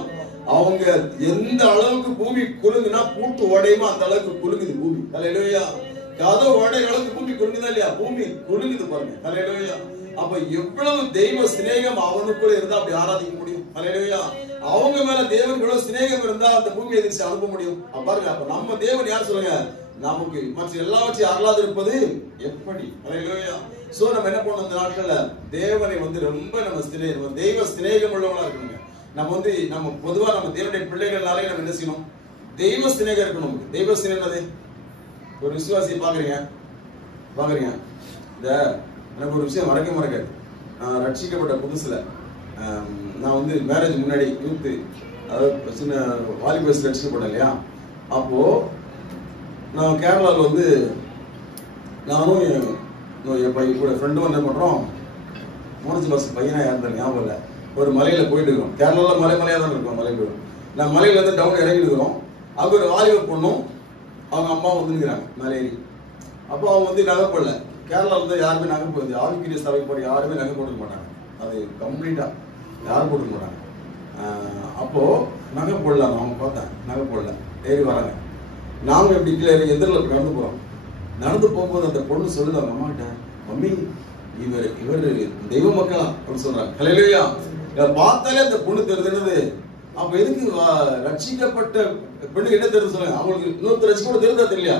அவங்க எந்த அளவுக்கு பூமி குலுங்குனா பூட்டு உடையுமோ அந்த அளவுக்கு குலுங்குது பூமி. ஹல்லேலூயா. கதை உடைய அளவுக்கு பூமி குலுங்குதா இல்லையா? பூமி குலுங்குது பாருங்க. ஹல்லேலூயா. அப்ப எவ்வளவு தெய்வ சிநேகம் அவனுக்குள்ள இருந்தா அப்படி ஆராதிக்க முடியும். ஹல்லேலூயா. அவங்க மேல தேவன் இவ்வளவு சிநேகம் இருந்தா அந்த பூமி எதிர்த்து அனுப்ப முடியும். பாருங்க, அப்ப நம்ம தேவன் யார் சொல்லுங்க? நமக்கு மற்ற எல்லாவற்றையும் அருளாது இருப்பது எப்படி? ஹல்லேலூயா. சோ நம்ம என்ன பண்ணணும்? இந்த நாட்கள்ல தேவனை ரொம்ப நம்ம தெய்வ சிநேகம் உள்ளவங்களா இருக்கணுங்க. நம்ம பொதுவா நம்ம தேவனுடைய பிள்ளைகள்னாலே நம்ம என்ன செய்யணும்? தெய்வ சிநேகம் இருக்கணும். தெய்வ சிநேகம் ஒரு விசுவாசியை பாக்குறீங்க. எனக்கு ஒரு விஷயம் மறக்காது. நான் ரட்சிக்கப்பட்ட புதுசுல நான் மேரேஜ் முன்னாடி யூத்து, அதாவது சின்ன வாலிபர்ஸ் ரட்சிக்கப்பட்டேன் இல்லையா? அப்போ நான் கேரளாவில் நானும் என் ஃப்ரெண்டும் என்ன பண்றோம், மூணு பஸ் பையனா இருந்தாங்க ஞாபகம் இல்லை. ஒரு மலையில போயிட்டு இருக்கோம். கேரளாவில் மலையா தான் இருக்கும். மலை போயிடும். நான் மலையில இருந்து டவுன் இறங்கி இருக்கிறோம். அவங்க ஒரு வாலிபர் பொண்ணும் அவங்க அம்மா வந்துருக்கிறாங்க மேலே ஏறி. அப்போ அவங்க நகை போடல. கேரளாவில் யாருமே நகை போகுது, ஆவிக்குரிய சபை போட யாருமே நகை போட்டுக்க மாட்டாங்க. அது கம்ப்ளீட்டா யாரும் போட்டுக்க மாட்டாங்க. அப்போ நகை போடலாம். அவங்க பார்த்தேன், நகை போடல, ஏறி வராங்க. நாங்க எப்படி கீழே எதிரில் நடந்து போறோம். நடந்து போகும்போது அந்த பொண்ணு சொல்லுது அவங்க அம்மா கிட்ட, மம்மி இவர் தெய்வ மக்களா அப்படின்னு சொல்றாங்க. ஹல்லேலூயா. பார்த்தாலே அந்த பொண்ணு தெரிஞ்சது. அப்ப எதுக்கு ரட்சிக்கப்பட்ட பெண்ணுக்கு என்ன தெரிஞ்சு சொல்லுங்க? அவங்களுக்கு இன்னொருத்தர் ரட்சிக்கப்பட தெரிஞ்சா தெரியலையா?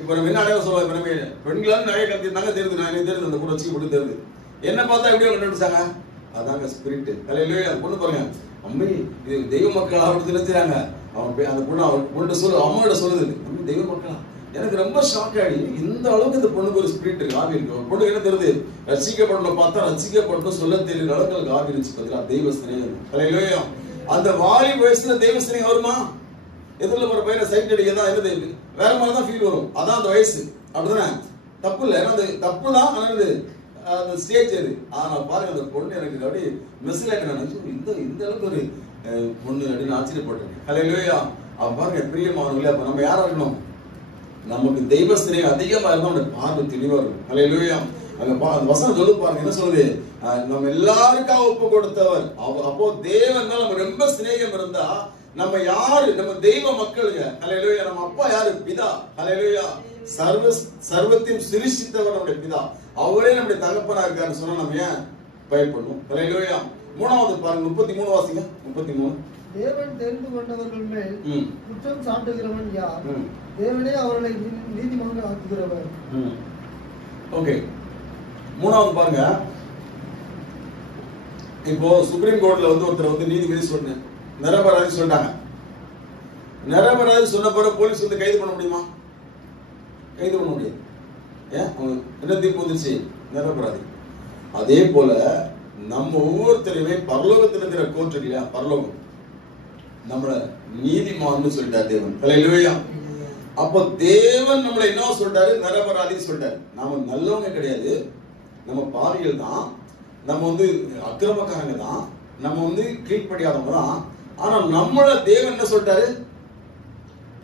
இப்ப நம்ம என்ன அடையாளம் சொல்லுவோம்? இப்ப நம்ம பெண்களாலும் நிறைய கத்திருந்தாங்க, தெரியுது. நான் எனக்கு தெரியுது அந்த பொண்ணு ரட்சிக்கப்பட்டு தெரியுது. என்ன பார்த்தா எப்படியோ கண்டுபிடிச்சாங்க. அதாங்க ஸ்பிரிட். ஹல்லேலூயா. அந்த பொண்ணு பாருங்க, அம்மி இது தெய்வ மக்கள் அப்படின்னு தெரிஞ்சுறாங்க. அந்த பொண்ணு அவன் அம்மாவோட சொல்லுது, அம்மி தெய்வ மக்களா? எனக்கு ரொம்ப ஷாக் ஆகி, இந்த அளவுக்கு இந்த பொண்ணுக்கு ஒரு ஸ்பிரிட் இருக்கு, ஆவி இருக்கு. ஒரு பொண்ணுக்கு என்ன தெரியுது? ரட்சிக்கப்படணும் பார்த்தா ரட்சிக்கப்படணும் சொல்ல தெரியல அளவுக்கு ஆவி இருந்துச்சு. பதிலா தெய்வ சிநேகம். ஹல்லேலூயா. அந்த வாலி வயசுல தெய்வ சிநேகம் வருமா? எதிரில் ஒரு பையனை சைட் அடிக்கதான் என்னது வேற மாதிரிதான் ஃபீல் வரும். அதான் அந்த வயசு. அப்படிதானே? தப்பு இல்லை. ஏன்னா அந்த தப்பு தான். ஆனால் அந்த ஸ்டேஜ் அது. ஆனா பாருங்க, அந்த பொண்ணு எனக்கு அப்படி மிஸ்ல இந்த அளவுக்கு ஒரு பொண்ணு அப்படின்னு ஆச்சரியப்பட்டேன். ஹல்லேலூயா. பாருங்க பிரியமானவங்களே, அப்ப நம்ம யாரா இருக்கணும்? நமக்கு தெய்வ சிநேகம் அதிகமா இருந்தா அவனுடைய பார்வை தெளிவா இருக்கும். ஹல்லேலூயா. அந்த வசனம் சொல்லு பாருங்க, என்ன சொல்லுது? நம்ம எல்லாருக்காக ஒப்பு கொடுத்தவர். அப்போ தேவன் மேல நம்ம ரொம்ப சிநேகம் இருந்தா நம்ம யாரு? நம்ம தெய்வ மக்களுங்க. ஹல்லேலூயா. நம்ம அப்பா யாரு? பிதா. ஹல்லேலூயா. சர்வத்தையும் சிருஷ்டித்தவர் நம்முடைய பிதா. அவரே நம்முடைய தகப்பனா இருக்காருன்னு சொன்னா நம்ம ஏன் பயப்படணும்? ஹல்லேலூயா. மூணாவது பாருங்க, 33 வாசிங்க. 33. தேவன் தெரிந்து கொண்டவர்கள் மேல் குற்றம் சாட்டுகிறவன் யார்? தேவனே அவர்களை நீதிமான்கள் ஆக்குகிறவர். ஓகே, மூணாவது பாருங்க. இப்போ சுப்ரீம் கோர்ட்ல ஒருத்தர் நீதிபதி சொன்ன நிரபராதி சொல்லிட்டாங்க. நிரபராதி சொன்ன பிறகு போலீஸ் கைது பண்ண முடியுமா? கைது பண்ண முடியாது. ஏன்? என்ன தீர்ப்பு வந்துச்சு? நிரபராதி. அதே போல நம்ம ஒவ்வொருத்தருமே பரலோகத்தில் இருக்கிற கோர்ட் இல்லையா, பரலோகம் நம்மள நீதிமான்னு சொல்லிட்டார் தேவன். ஹல்லேலூயா. அப்ப தேவன் நம்மளை என்ன சொல்லிட்டாரு? நிரபராதின்னு சொல்லிட்டாரு. நாம நல்லவங்க கிடையாது, நம்ம பாவிகள் தான், நம்ம அக்கிரமக்காரங்க தான், நம்ம கீழ்ப்படியாதவங்க தான். ஆனா நம்மள தேவன் என்ன சொல்லிட்டாரு?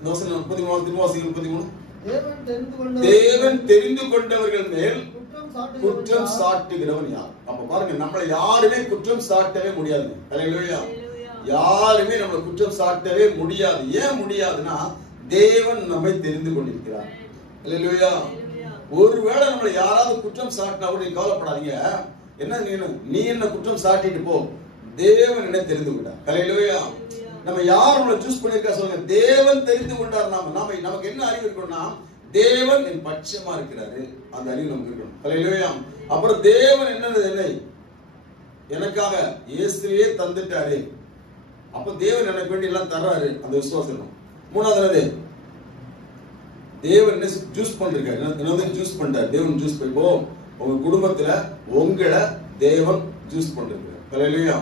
33 தேவன் தெரிந்து கொண்டவர்கள் மேல் குற்றம் சாட்டுகிறவன் யார்? அப்ப பாருங்க, நம்மளை யாருமே குற்றம் சாட்டவே முடியாது. ஹல்லேலூயா. யாருமே நம்மளை குற்றம் சாட்டவே முடியாது. ஏன் முடியாதுன்னா, தேவன் நம்மை தெரிந்து கொண்டிருக்கிறார். ஹல்லேலூயா. ஒருவேளை நம்மளை யாராவது குற்றம் சாட்டினா கூட நீங்க கவலைப்படாதீங்க. என்ன நீ என்ன குற்றம் சாட்டிட்டு போ, தேவன் என்ன தெரிந்து கொண்டார். ஹல்லேலூயா. நம்ம யார் நம்மளை சூஸ் பண்ணிருக்கா சொல்லுங்க, தேவன் தெரிந்து கொண்டார். நமக்கு என்ன அறிவு இருக்கணும்னா, தேவன் என் பட்சமா இருக்கிறாரு, அந்த அறிவு நமக்கு இருக்கணும். ஹல்லேலூயா. அப்புறம் தேவன் என்னை எனக்காக இயேசுவே தந்துட்டாரு, அப்ப தேவன் எனக்கு வேண்டி எல்லாம் தர்றாரு, அந்த விசுவாசம் இருக்கணும். மூணாவது, தேவன் என்ன ஜூஸ் பண்றாரு, என்ன ஜூஸ் பண்றாரு, தேவன் ஜூஸ் பண்ணி போ. உங்க குடும்பத்துல உங்களை தேவன் ஜூஸ் பண்றாரு. ஹல்லேலூயா.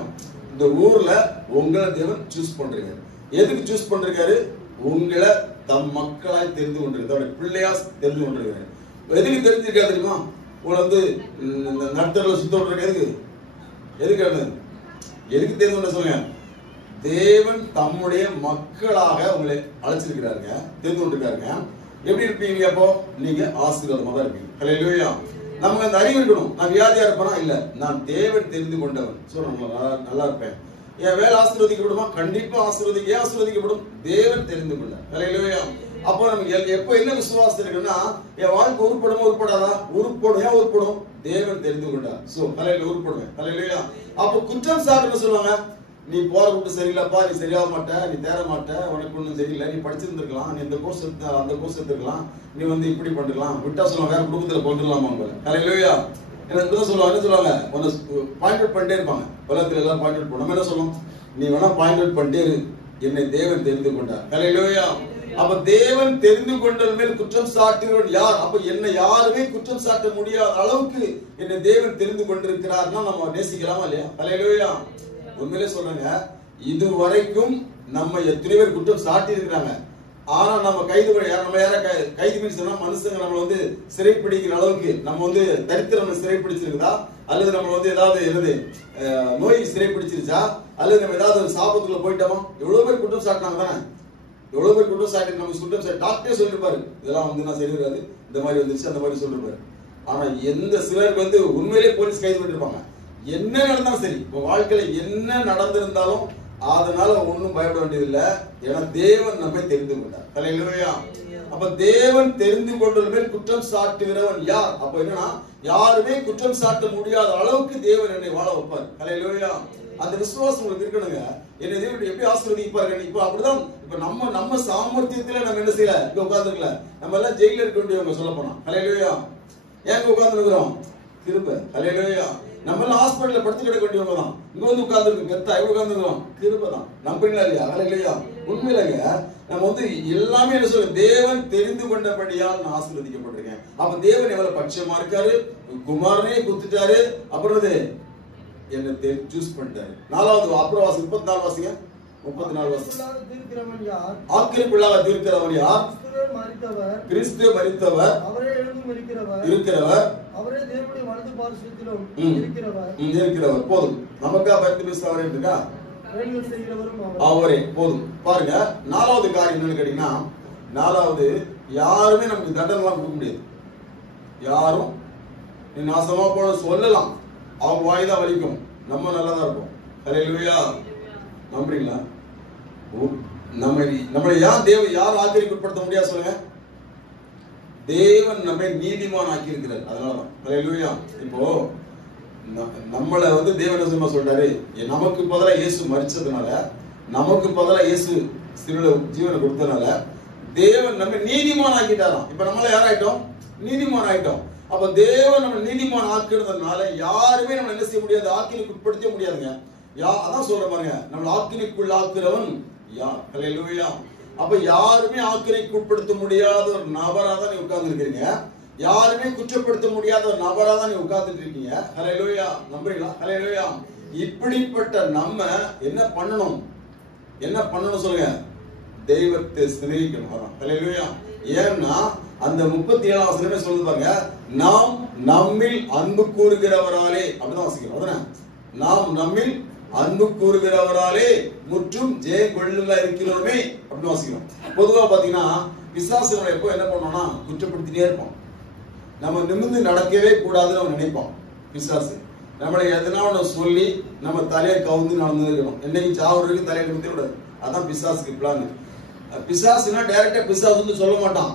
இந்த ஊர்ல உங்களை தேவன் ஜூஸ் பண்றாரு. எதுக்கு ஜூஸ் பண்றாரு? உங்களை தம் மக்களாய் தெரிந்து கொண்டிருக்காரு, பிள்ளையா தெரிந்து கொண்டிருக்காரு. எதுக்கு தெரிஞ்சிருக்கா தெரியுமா? உங்களை வந்து நட்டர்ல சுத்த விட்டுருக்க எதுக்கு தெரிந்து கொண்ட சொல்லுங்க. தேவன் தம்முடைய மக்களாக உங்களை அழைச்சிருக்கிறாருங்க, தெரிந்து கொண்டிருக்காருங்க. எப்படி இருப்பீங்க? அப்போ நீங்க ஆசீர்வாதமா தான் இருப்பீங்க. ஹல்லேலூயா. நமக்கு அந்த அறிவு இருக்கணும். நான் வியாதியா இருப்பேனா? இல்ல, நான் தேவன் தெரிந்து கொண்டவன், நல்லா இருப்பேன். என் வேலை ஆசீர்வதிக்கப்படுமா? கண்டிப்பா ஆசீர்வதிக்கப்படும், தேவன் தெரிந்து கொண்டார். ஹல்லேலூயா. அப்போ நமக்கு எப்போ என்ன விசுவாசம் இருக்குன்னா, என் வாழ்க்கை உருப்படுமா உருப்படாதா? உருப்படும். ஏன் உருப்படும்? தேவன் தெரிந்து கொண்டார். சோ ஹல்லேலூயா, உருப்படுவேன். ஹல்லேலூயா. அப்போ குற்றம் சாட்டுன்னு சொல்லுவாங்க, நீ போற விட்டு சரியில்லப்பா, நீ சரியாக மாட்ட, நீ தேர மாட்ட, உனக்கு ஒன்றும் சரியில்லை, நீ படிச்சிருந்துருக்கலாம், நீ இந்த கோர்ஸ் அந்த கோர்ஸ் எடுத்துக்கலாம், நீ வந்து இப்படி பண்ணிக்கலாம், விட்டா சொல்லுவாங்க வேற குடும்பத்துல கொண்டுலாமா உங்களை. ஹல்லேலூயா. என்ன சொல்லுவாங்க, உன்னை பாயிண்ட் அவுட் பண்ணிட்டே இருப்பாங்க. உலகத்துல எல்லாம் பாயிண்ட் அவுட் பண்ண என்ன சொல்லும், நீ வேணா பாயிண்ட் அவுட் பண்ணிட்டே இரு, என்னை தேவன் தெரிந்து கொண்டார். ஹல்லேலூயா. அப்ப தேவன் தெரிந்து கொண்டவன் மேல் குற்றம் சாட்டுகிறவன் யார்? அப்ப என்னை யாருமே குற்றம் சாட்ட முடியாத அளவுக்கு என்னை தேவன் தெரிந்து கொண்டிருக்கிறார்னா நம்ம நேசிக்கலாமா இல்லையா? ஹல்லேலூயா. உண்மையிலே சொல்றேங்க, இதுவரைக்கும் நம்ம எத்தனை பேர் குற்றம் சாட்டி இருக்கிறாங்க. ஆனா நம்ம கைது மீன் சொன்னா மனுஷங்க நம்ம வந்து சிறைப்பிடிக்கிற அளவுக்கு நம்ம வந்து தரித்திரம் சிறைப்பிடிச்சிருக்குதா, அல்லது நம்ம வந்து ஏதாவது நோய் சிறைப்பிடிச்சிருச்சா, அல்லது நம்ம ஏதாவது சாபத்துக்குள்ள போயிட்டோமா? எவ்வளவு பேர் குற்றம் சாட்டினாங்க தானே, எவ்வளவு பேர் குற்றம் சாட்டி நம்ம குற்றம் சாட்டி டாக்டரே சொல்லிருப்பாரு, இதெல்லாம் வந்து நான் சரி வராது, இந்த மாதிரி வந்துருச்சு, அந்த மாதிரி சொல்லிருப்பாரு. ஆனா எந்த சிலருக்கு வந்து உண்மையிலே போலீஸ் கைது பண்ணிருப்பாங்க. என்ன நடந்தாலும் சரி, வாழ்க்கையில என்ன நடந்திருந்தாலும் அதனால ஒன்னும் பயப்பட வேண்டியதில்லை. ஏன்னா தேவன் நம்மை தெரிந்து கொண்டார். ஹல்லேலூயா. அப்ப தேவன் தெரிந்து கொண்டவன் மேல் குற்றம் சாட்டுகிறவன் யார்? அப்ப என்னன்னா, யாருமே குற்றம் சாட்ட முடியாத அளவுக்கு தேவன் என்னை வாழ வைப்பார். ஹல்லேலூயா. அந்த விசுவாசம் உங்களுக்கு இருக்கணுங்க. என்னை தேவன் எப்படி ஆசீர்வதிப்பாரு? இப்ப அப்படிதான். இப்ப நம்ம சாமர்த்தியத்துல நம்ம என்ன செய்யல, இங்க உட்கார்ந்துருக்கல. நம்ம எல்லாம் ஜெயில இருக்க வேண்டியவங்க சொல்ல போனா. ஹல்லேலூயா. ஏங்க உட்கார்ந்து இருக்கிறோம்? கிருபை. ஹல்லேலூயா. நம்ம எல்லாம் ஹாஸ்பிட்டல்ல படுத்து கிடக்க வேண்டியவங்க தான். இங்க வந்து உட்கார்ந்துருக்கு கெத்தா எவ்வளவு உட்கார்ந்துருக்கோம்? கிருபை தான். நம்புறீங்களா இல்லையா? ஹல்லேலூயா. உண்மையிலங்க நம்ம வந்து எல்லாமே என்ன சொல்ல, தேவன் தெரிந்து கொண்டபடியால் நான் ஆசீர்வதிக்கப்பட்டிருக்கேன். அப்ப தேவன் எவ்வளவு பட்சமா இருக்காரு, குமாரனே குத்துட்டாரு, அப்புறம் என்ன சூஸ் பண்ணிட்டாரு. நாலாவது அப்புறம் 34 வாசிங்க. 34 வாசிங்க. ஆக்கிரமிப்பில்லாத தீர்க்கிறவன் யார்? கிறிஸ்து மரித்தவர், அவரே எழுந்து இருக்கிறவர், அவரே தேவனுடைய வலது பார்சத்திலும் இருக்கிறவர். போதும். நமக்கா பரிந்து பேசுறவரே இருக்கா? அவரே போதும். பாருங்க, நாலாவது காரியம் என்னன்னு கேட்டீங்கன்னா, நாலாவது, யாருமே நமக்கு தண்டனை எல்லாம் கொடுக்க முடியாது. யாரும் நீ நாசமா போன சொல்லலாம், அவங்க வாய்தான் வலிக்கும், நம்ம நல்லதா இருக்கும். ஹல்லேலூயா. நம்புறீங்களா? நம்மளை யார் ஆச்சரியப்படுத்த முடியாது சொல்லுங்க? தேவன் நம்மை நீதிமான் ஆக்கி இருக்கிறார். அதனாலதான். ஹல்லேலூயா. இப்போ நம்மளை வந்து தேவன் என்ன சொல்றாரு, நமக்கு பதிலா இயேசு மரிச்சதுனால, நமக்கு பதிலா இயேசு ஜீவனை கொடுத்ததுனால தேவன் நம்ம நீதிமான் ஆக்கிட்டாராம். இப்ப நம்மள யாராயிட்டோம்? நீதிமான் ஆயிட்டோம். அப்ப தேவன் நம்ம நீதிமான் ஆக்குறதுனால யாருமே நம்ம என்ன செய்ய முடியாது, ஆக்கினைக்கு உட்படுத்த முடியாதுங்க. அதான் சொல்ற பாருங்க, நம்ம ஆக்கினைக்குள் ஆக்குறவன் யார்? ஹல்லேலூயா. அப்ப யாருமே ஆக்கினைக்கு உட்படுத்த முடியாத ஒரு நபரா தான் நீ உட்கார்ந்து இருக்கீங்க. யாருமே குற்றப்படுத்த முடியாத ஒரு நபரா தான் நீ உட்கார்ந்துட்டு இருக்கீங்க. ஹல்லேலூயா. நம்புறீங்களா? ஹல்லேலூயா. இப்படிப்பட்ட நம்ம என்ன பண்ணணும் சொல்லுங்க? தெய்வத்தை சிநேகிக்கணும். ஹல்லேலூயா. ஏன்னா அந்த 37ஆம் வசனமே சொல்லுது பாருங்க, நாம் நம்மில் அன்பு கூறுகிறவராலே, அப்படிதான் வாசிக்கிறோம். அதானே, நாம் நம்மில் அன்பு கூறுகிறவராலே முற்றும் ஜெயம் கொள்ளல இருக்கிறோமே அப்படின்னு வாசிக்கிறோம். பொதுவா பாத்தீங்கன்னா பிசாசுகளை எப்போ என்ன பண்ணோம்னா குற்றப்படுத்திட்டே இருப்போம். நம்ம நிமிர்ந்து நடக்கவே கூடாதுன்னு அவன் நினைப்பான் பிசாசு. நம்மளை எதனா ஒன்று சொல்லி நம்ம தலையை கவுந்து நடந்து இருக்கணும். என்னைக்கு சாவுறதுக்கு தலையை நிறுத்தி விடாது. அதான் பிசாசுக்கு பிளான். பிசாசுனா டைரக்டா பிசாசு வந்து சொல்ல மாட்டான்.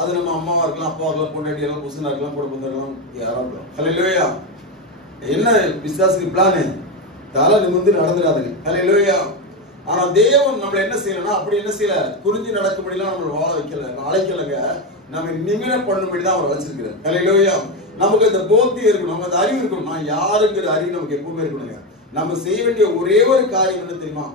அது நம்ம அம்மாவா இருக்கலாம், அப்பாவா இருக்கலாம், பொண்டாட்டி எல்லாம், புருஷனா இருக்கலாம், கூட இருக்கலாம், யாரா இருக்கலாம். ஹல்லேலூயா. என்ன பிசாசுக்கு பிளானு? தலை நிமிர்ந்து நடந்துடாதுங்க. ஹல்லேலூயா. ஆனா தேவன் நம்மள என்ன செய்யலன்னா அப்படி என்ன செய்யல, குறிஞ்சி நடக்கும்படிலாம் நம்மள வாழ வைக்கல, அழைக்கலங்க. நம்ம நிமிர பண்ணும்படி தான் அவர் வச்சிருக்கிறார். ஹல்லேலூயா. நமக்கு இந்த போத்தி இருக்கணும், நம்ம அந்த அறிவு இருக்கணும். நான் யாருங்கிற அறிவு நமக்கு எப்பவுமே இருக்கணுங்க. நம்ம செய்ய வேண்டிய ஒரே ஒரு காரியம் என்ன தெரியுமா?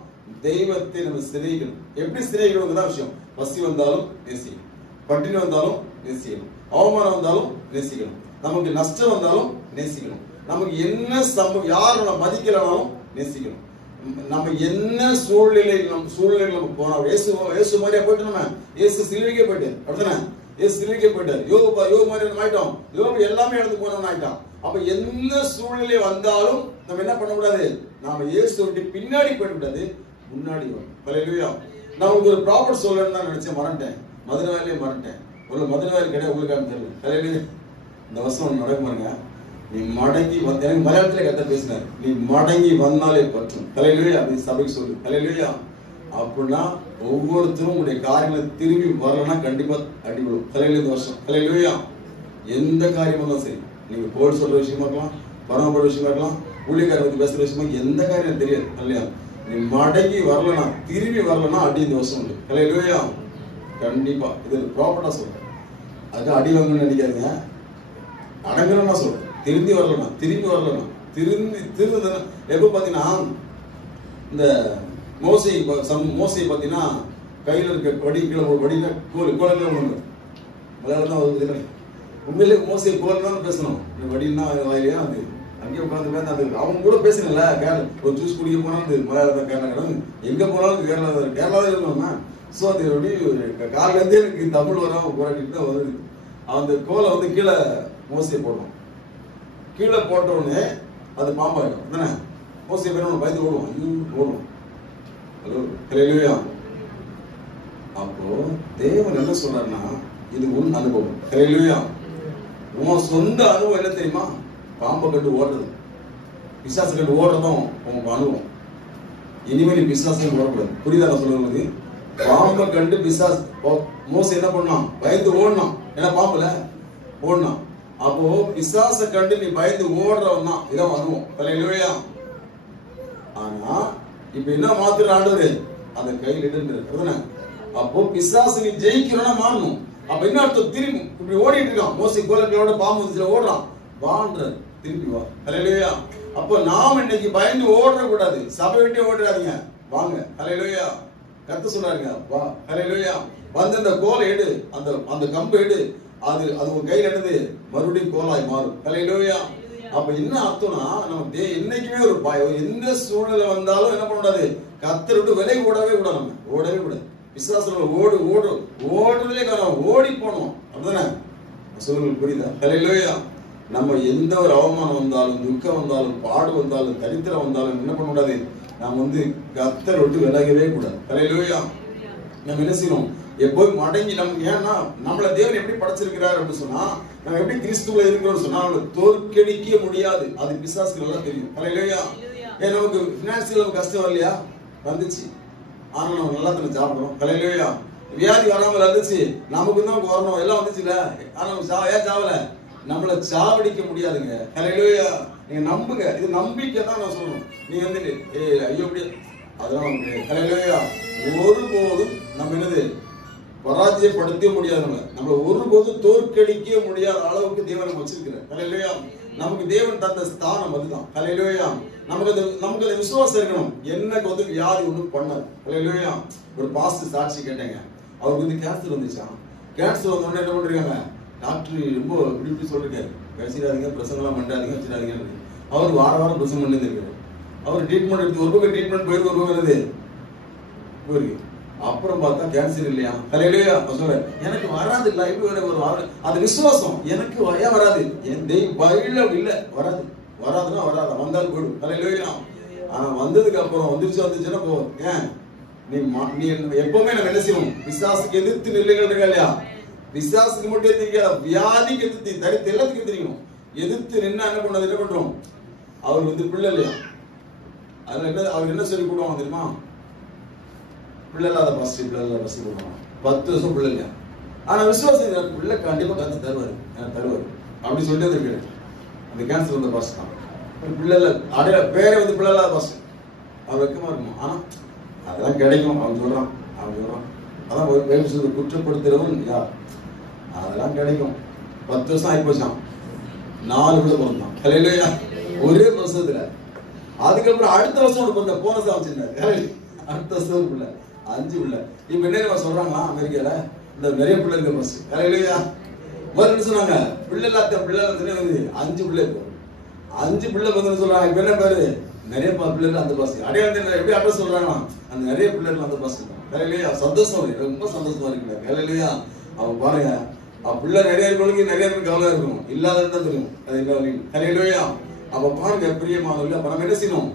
தெய்வத்தை நம்ம சிநேகிக்கணும். எப்படி சிநேகிக்கணும்னு விஷயம். பசி வந்தாலும் நேசிக்கணும், பட்டினி வந்தாலும் நேசிக்கணும், அவமானம் வந்தாலும் நேசிக்கணும், நமக்கு நஷ்டம் வந்தாலும் நேசிக்கணும், நமக்கு என்ன சம்பவம், யார் நம்ம மதிக்கலனாலும் நேசிக்கணும். நம்ம என்ன சூழ்நிலை நம்ம போனா இயேசு மாதிரியா போயிட்டு நம்ம இயேசு சிலுவைக்கே போயிட்டு அப்படித்தானே? இயேசு சிலுவைக்கே போயிட்டாரு. யோபு மாதிரி ஆயிட்டோம். யோபு எல்லாமே எடுத்து போனவன் ஆயிட்டான். அப்ப என்ன சூழ்நிலை வந்தாலும் நம்ம என்ன பண்ணக்கூடாது? நாம இயேசு விட்டு பின்னாடி போயிடக்கூடாது, முன்னாடி வரும். ஹல்லேலூயா. நான் உங்களுக்கு ஒரு ப்ராப்பர்ட் சொல்லணும்னு தான் நினைச்சேன், மறந்துட்டேன். மதுரை வேலையை மறந்துட்டேன். ஒரு மதுரை வேலை கிடையாது உங்களுக்கு தெரியல. ஹல்லேலூயா. இந்த வருஷம் நடக்கும் பாருங்க. நீ மடங்கி வந்த, எனக்கு மலையாளத்துல கத்த பேசினார், நீ மடங்கி வந்தாலே பற்றும். ஹல்லேலூயா. அப்படி சபைக்கு சொல்லு. ஹல்லேலூயா. அப்படின்னா ஒவ்வொருத்தரும் உங்களுடைய காரியங்களை திரும்பி வரலன்னா கண்டிப்பா அடிபடும். ஹல்லேலூயா. இந்த வருஷம் ஹல்லேலூயா. எந்த காரியமா இருந்தாலும் சரி, நீங்க போர்டு சொல்ற விஷயமா இருக்கலாம், பரமப்படுற விஷயமா இருக்கலாம், ஊழியக்காரர் பத்தி பேசுற விஷயமா, எந்த காரியம் தெரியாது. இல்லையா? நீ மடங்கி வரலனா, திரும்பி வரலனா அடி இந்த வருஷம் உண்டு. ஹல்லேலூயா. கண்டிப்பா இது ப்ராப்பர்ட்டா சொல்றேன். அது அடி வாங்கணும்னு நினைக்காதீங்க, அடங்கணும்னா சொல்றேன். திரும்பி வரலனா, திரும்பி எப்ப பாத்தீங்கன்னா, இந்த மோசை பாத்தீங்கன்னா கையில இருக்க படி கீழே ஒரு படினா கோலத்துல ஒண்ணு மலையாளம் தான் வருது. உண்மையிலே மோசை கோல் தான் பேசணும். வடினா வாயிலையா அது அங்கே உட்காந்து அது அவங்க கூட பேசுனல. ஒரு ஜூஸ் குடிக்க போனா மலையாளத்தை கேரளா எங்க போனாலும் கேரளா தான் இருக்கணும். ஸோ அது எப்படி காலையில இருந்தே எனக்கு தமிழ் வராம போராட்டிட்டு தான் வருது. அந்த கோலை வந்து கீழே மோசையை போடுவோம். கீழே போட்ட உடனே அது பாம்பாயிடும் தானே. மோசையை பேர் பயந்து ஓடுவோம், ஐயோ ஓடுவோம். ஹலோ ஹல்லேலூயா. அப்போ தேவன் என்ன சொல்றாருன்னா, இது உன் அனுபவம். ஹல்லேலூயா. உன் சொந்த அனுபவம் என்ன தெரியுமா? பாம்பை கண்டு ஓடுறது, பிசாசு கண்டு ஓடுறதும் உங்க அனுபவம். இனிமேல் நீ பிசாசு ஓடக்கூடாது. புரியுதா நான் சொல்றது? பாம்பை கண்டு பிசாசு மோசை என்ன பண்ணான்? பயந்து ஓடணும். ஏன்னா பாம்புல ஓடணும். அப்போ பிசாசை கண்டு நீ பயந்து ஓடுறவன் தான் இதான் அனுபவம். ஹல்லேலூயா. ஆனா இப்ப என்ன மாத்திர ஆண்டவரு அந்த கையில் இடுன்றது. அப்போ பிசாசு நீ ஜெயிக்கிறோம்னா மாறணும். அப்ப என்ன அர்த்தம்? திரும்பி இப்படி ஓடிட்டு இருக்கான். மோசை கோலங்களோட பாம்பு ஓடுறான், வான்ற திரும்பி வா. ஹல்லேலூயா. அப்போ நாம் இன்னைக்கு பயந்து ஓட கூடாது. சபை விட்டு ஓடுறாதீங்க, வாங்க. ஹல்லேலூயா. கர்த்தர் சொல்றாருங்க, வா. ஹல்லேலூயா. வந்து அந்த கோலை எடு, அந்த கம்பு எடு. அது உங்க கையில என்னது? மறுபடியும் கோலாய் மாறும். ஹல்லேலூயா. அப்ப என்ன அர்த்தம்னா, நம்ம என்னைக்குமே ஒரு எந்த சூழ்நிலை வந்தாலும் என்ன பண்ணக்கூடாது? கர்த்தர் விட்டு விலை ஓடவே கூடாது. நம்ம ஓடவே கூடாது. விசுவாசத்துல ஓடுறதுலே காரணம் ஓடி போனோம். அப்படிதானே? சொல்லுங்க, புரியுதா? ஹல்லேலூயா. நம்ம எந்த ஒரு அவமானம் வந்தாலும், துக்கம் வந்தாலும், பாடு வந்தாலும், தரித்திரம் வந்தாலும் என்ன பண்ண கூடாது? நாம் வந்து கர்த்தர் விட்டு விலகவே கூடாது. ஹல்லேலூயா. நம்ம என்ன செய்யணும்? எப்போதும் மடங்கி நம்ம, ஏன்னா நம்மள தேவன் எப்படி படைச்சிருக்கிறார் அப்படின்னு சொன்னா, நம்ம எப்படி கிறிஸ்துவ இருக்கிறோம்னு சொன்னா நம்மள தோற்கடிக்க முடியாது. அது பிசாசுக்கு நல்லா தெரியும். ஹல்லேலூயா. ஏன் நமக்கு பினான்சியல் நமக்கு கஷ்டம் வரலையா? வந்துச்சு. ஆனா நம்ம நல்லா தானே சாப்பிடுறோம். ஹல்லேலூயா. வியாதி வராமல் இருந்துச்சு, நமக்கு தான் வரணும், எல்லாம் வந்துச்சுல. ஆனா ஏன் சாவல? நம்மள சாவடிக்க முடியாதுங்க. ஹல்லேலூயா. நீங்க நம்புங்க. இது நம்பிக்கை தான் நான் சொல்லணும். நீங்க வந்துட்டு ஐயோ அப்படி அதெல்லாம் ஹல்லேலூயா. ஒருபோதும் நம்ம என்னது பராஜயப்படுத்த முடியாது. நம்மள ஒருபோதும் தோற்கடிக்க முடியாத அளவுக்கு தேவன் நம்ம வச்சிருக்கிறார். ஹல்லேலூயா. நமக்கு தேவன் தந்த ஸ்தானம் அதுதான். ஹல்லேலூயா. நமக்கு அந்த விசுவாசம் இருக்கணும். எனக்கு வந்து வியாதி ஒன்றும் பண்ணாது. ஹல்லேலூயா. ஒரு பாஸ்டர் சாட்சி கேட்டேங்க. அவருக்கு வந்து கேன்சர் வந்துச்சான். கேன்சர் வந்தோடனே என்ன பண்றாங்க? டாக்டர் ரொம்ப இப்படி சொல்லிருக்காரு, பேசிடாதீங்க, பிரசங்கெல்லாம் பண்ணாதீங்க, வச்சிடாதீங்க. அவர் வாரம் பிரசங்கம் பண்ணி இருக்காரு. அவர் ட்ரீட்மெண்ட் எடுத்து ஒரு பக்கம் ட்ரீட்மெண்ட் போயிருக்கு, ஒரு பக்கம் போயிருக்கு. அப்புறம் பார்த்தா கேன்சர் இல்லையா? ஹல்லேலூயா. சொல்றேன், எனக்கு வராது இல்ல, இப்படி ஒரு அது விசுவாசம். எனக்கு ஏன் வராது? என் தெய்வம் இல்ல, வராது. வராதுன்னா வராது, வந்தாலும் போயிடும். ஹல்லேலூயா. ஆனா வந்ததுக்கு அப்புறம் வந்துச்சுன்னா போதும். ஏன் நீ எப்பவுமே நம்ம என்ன செய்யணும்? பிசாசுக்கு எதிர்த்து நிலைகள் இருக்கா இல்லையா? பிசாசுக்கு மட்டும் தெரியாது, வியாதிக்கு எதிர்த்து தரித்து எல்லாத்துக்கும் தெரியும். எதிர்த்து நின்னா என்ன பண்ணது, என்ன பண்றோம்? அவர் வந்து பிள்ளை இல்லையா, அதுல என்ன அவர் என்ன சொல்லி கொடுவாங்க தெரியுமா? பிள்ளை இல்லாத பஸ், பிள்ளை இல்லாத பஸ் கொடுவாங்க. 10 வருஷம் பிள்ளை இல்லையா, ஆனா விசுவாசம் பிள்ளை கண்டிப்பா கத்து தருவாரு, தருவாரு அப்படி சொல்லிட்டு இருக்கிறேன். அந்த கேன்சர் வந்த பாஸ் தான் பிள்ளை இல்ல, அடைய பேரே வந்து பிள்ளை இல்லாத பாஸ். அவர் வெக்கமா இருக்கும், ஆனா அதெல்லாம் கிடைக்கும். அவன் சொல்றான், அதான் ஒரு குற்றப்படுத்துறவன் யார், அதெல்லாம் கிடைக்கும். 10 வருஷம் ஆகி போச்சான், 4 பிள்ளை பிறந்தான். ஹல்லேலூயா, ஒரே வருஷத்துல. அதுக்கப்புறம் அடுத்த வருஷம் ஒரு பிறந்த போனஸ் அமைச்சிருந்தாரு, அடுத்த வருஷம் ஒரு பிள்ளை, 5 பிள்ளை. இப்ப என்ன சொல்றாங்களா அமெரிக்கால, இந்த நிறைய பிள்ளை இருக்க பஸ். ஹல்லேலூயா, முதல்ல சொன்னாங்க பிள்ளை இல்லாத பிள்ளை 5 பிள்ளை, இப்போ 5 பிள்ளை வந்து சொல்றாங்க. இப்ப என்ன பேரு, நிறைய பிள்ளைகள் அந்த பஸ். அடையாளம் எப்படி அட்ரஸ் சொல்றாங்கன்னா, அந்த நிறைய பிள்ளைகள் அந்த பஸ். ஹல்லேலூயா, சந்தோஷம், ரொம்ப சந்தோஷமா இருக்கிறாங்க. ஹல்லேலூயா, அவங்க பாருங்க, பிள்ளை நிறைய இருக்கவங்களுக்கு நிறைய பேருக்கு கவலை இருக்கும், இல்லாததான் தெரியும் அது என்ன வழி. ஹல்லேலூயா, அப்ப பாருங்க பிரியமானவர்களே, அப்ப நம்ம என்ன செய்யணும்?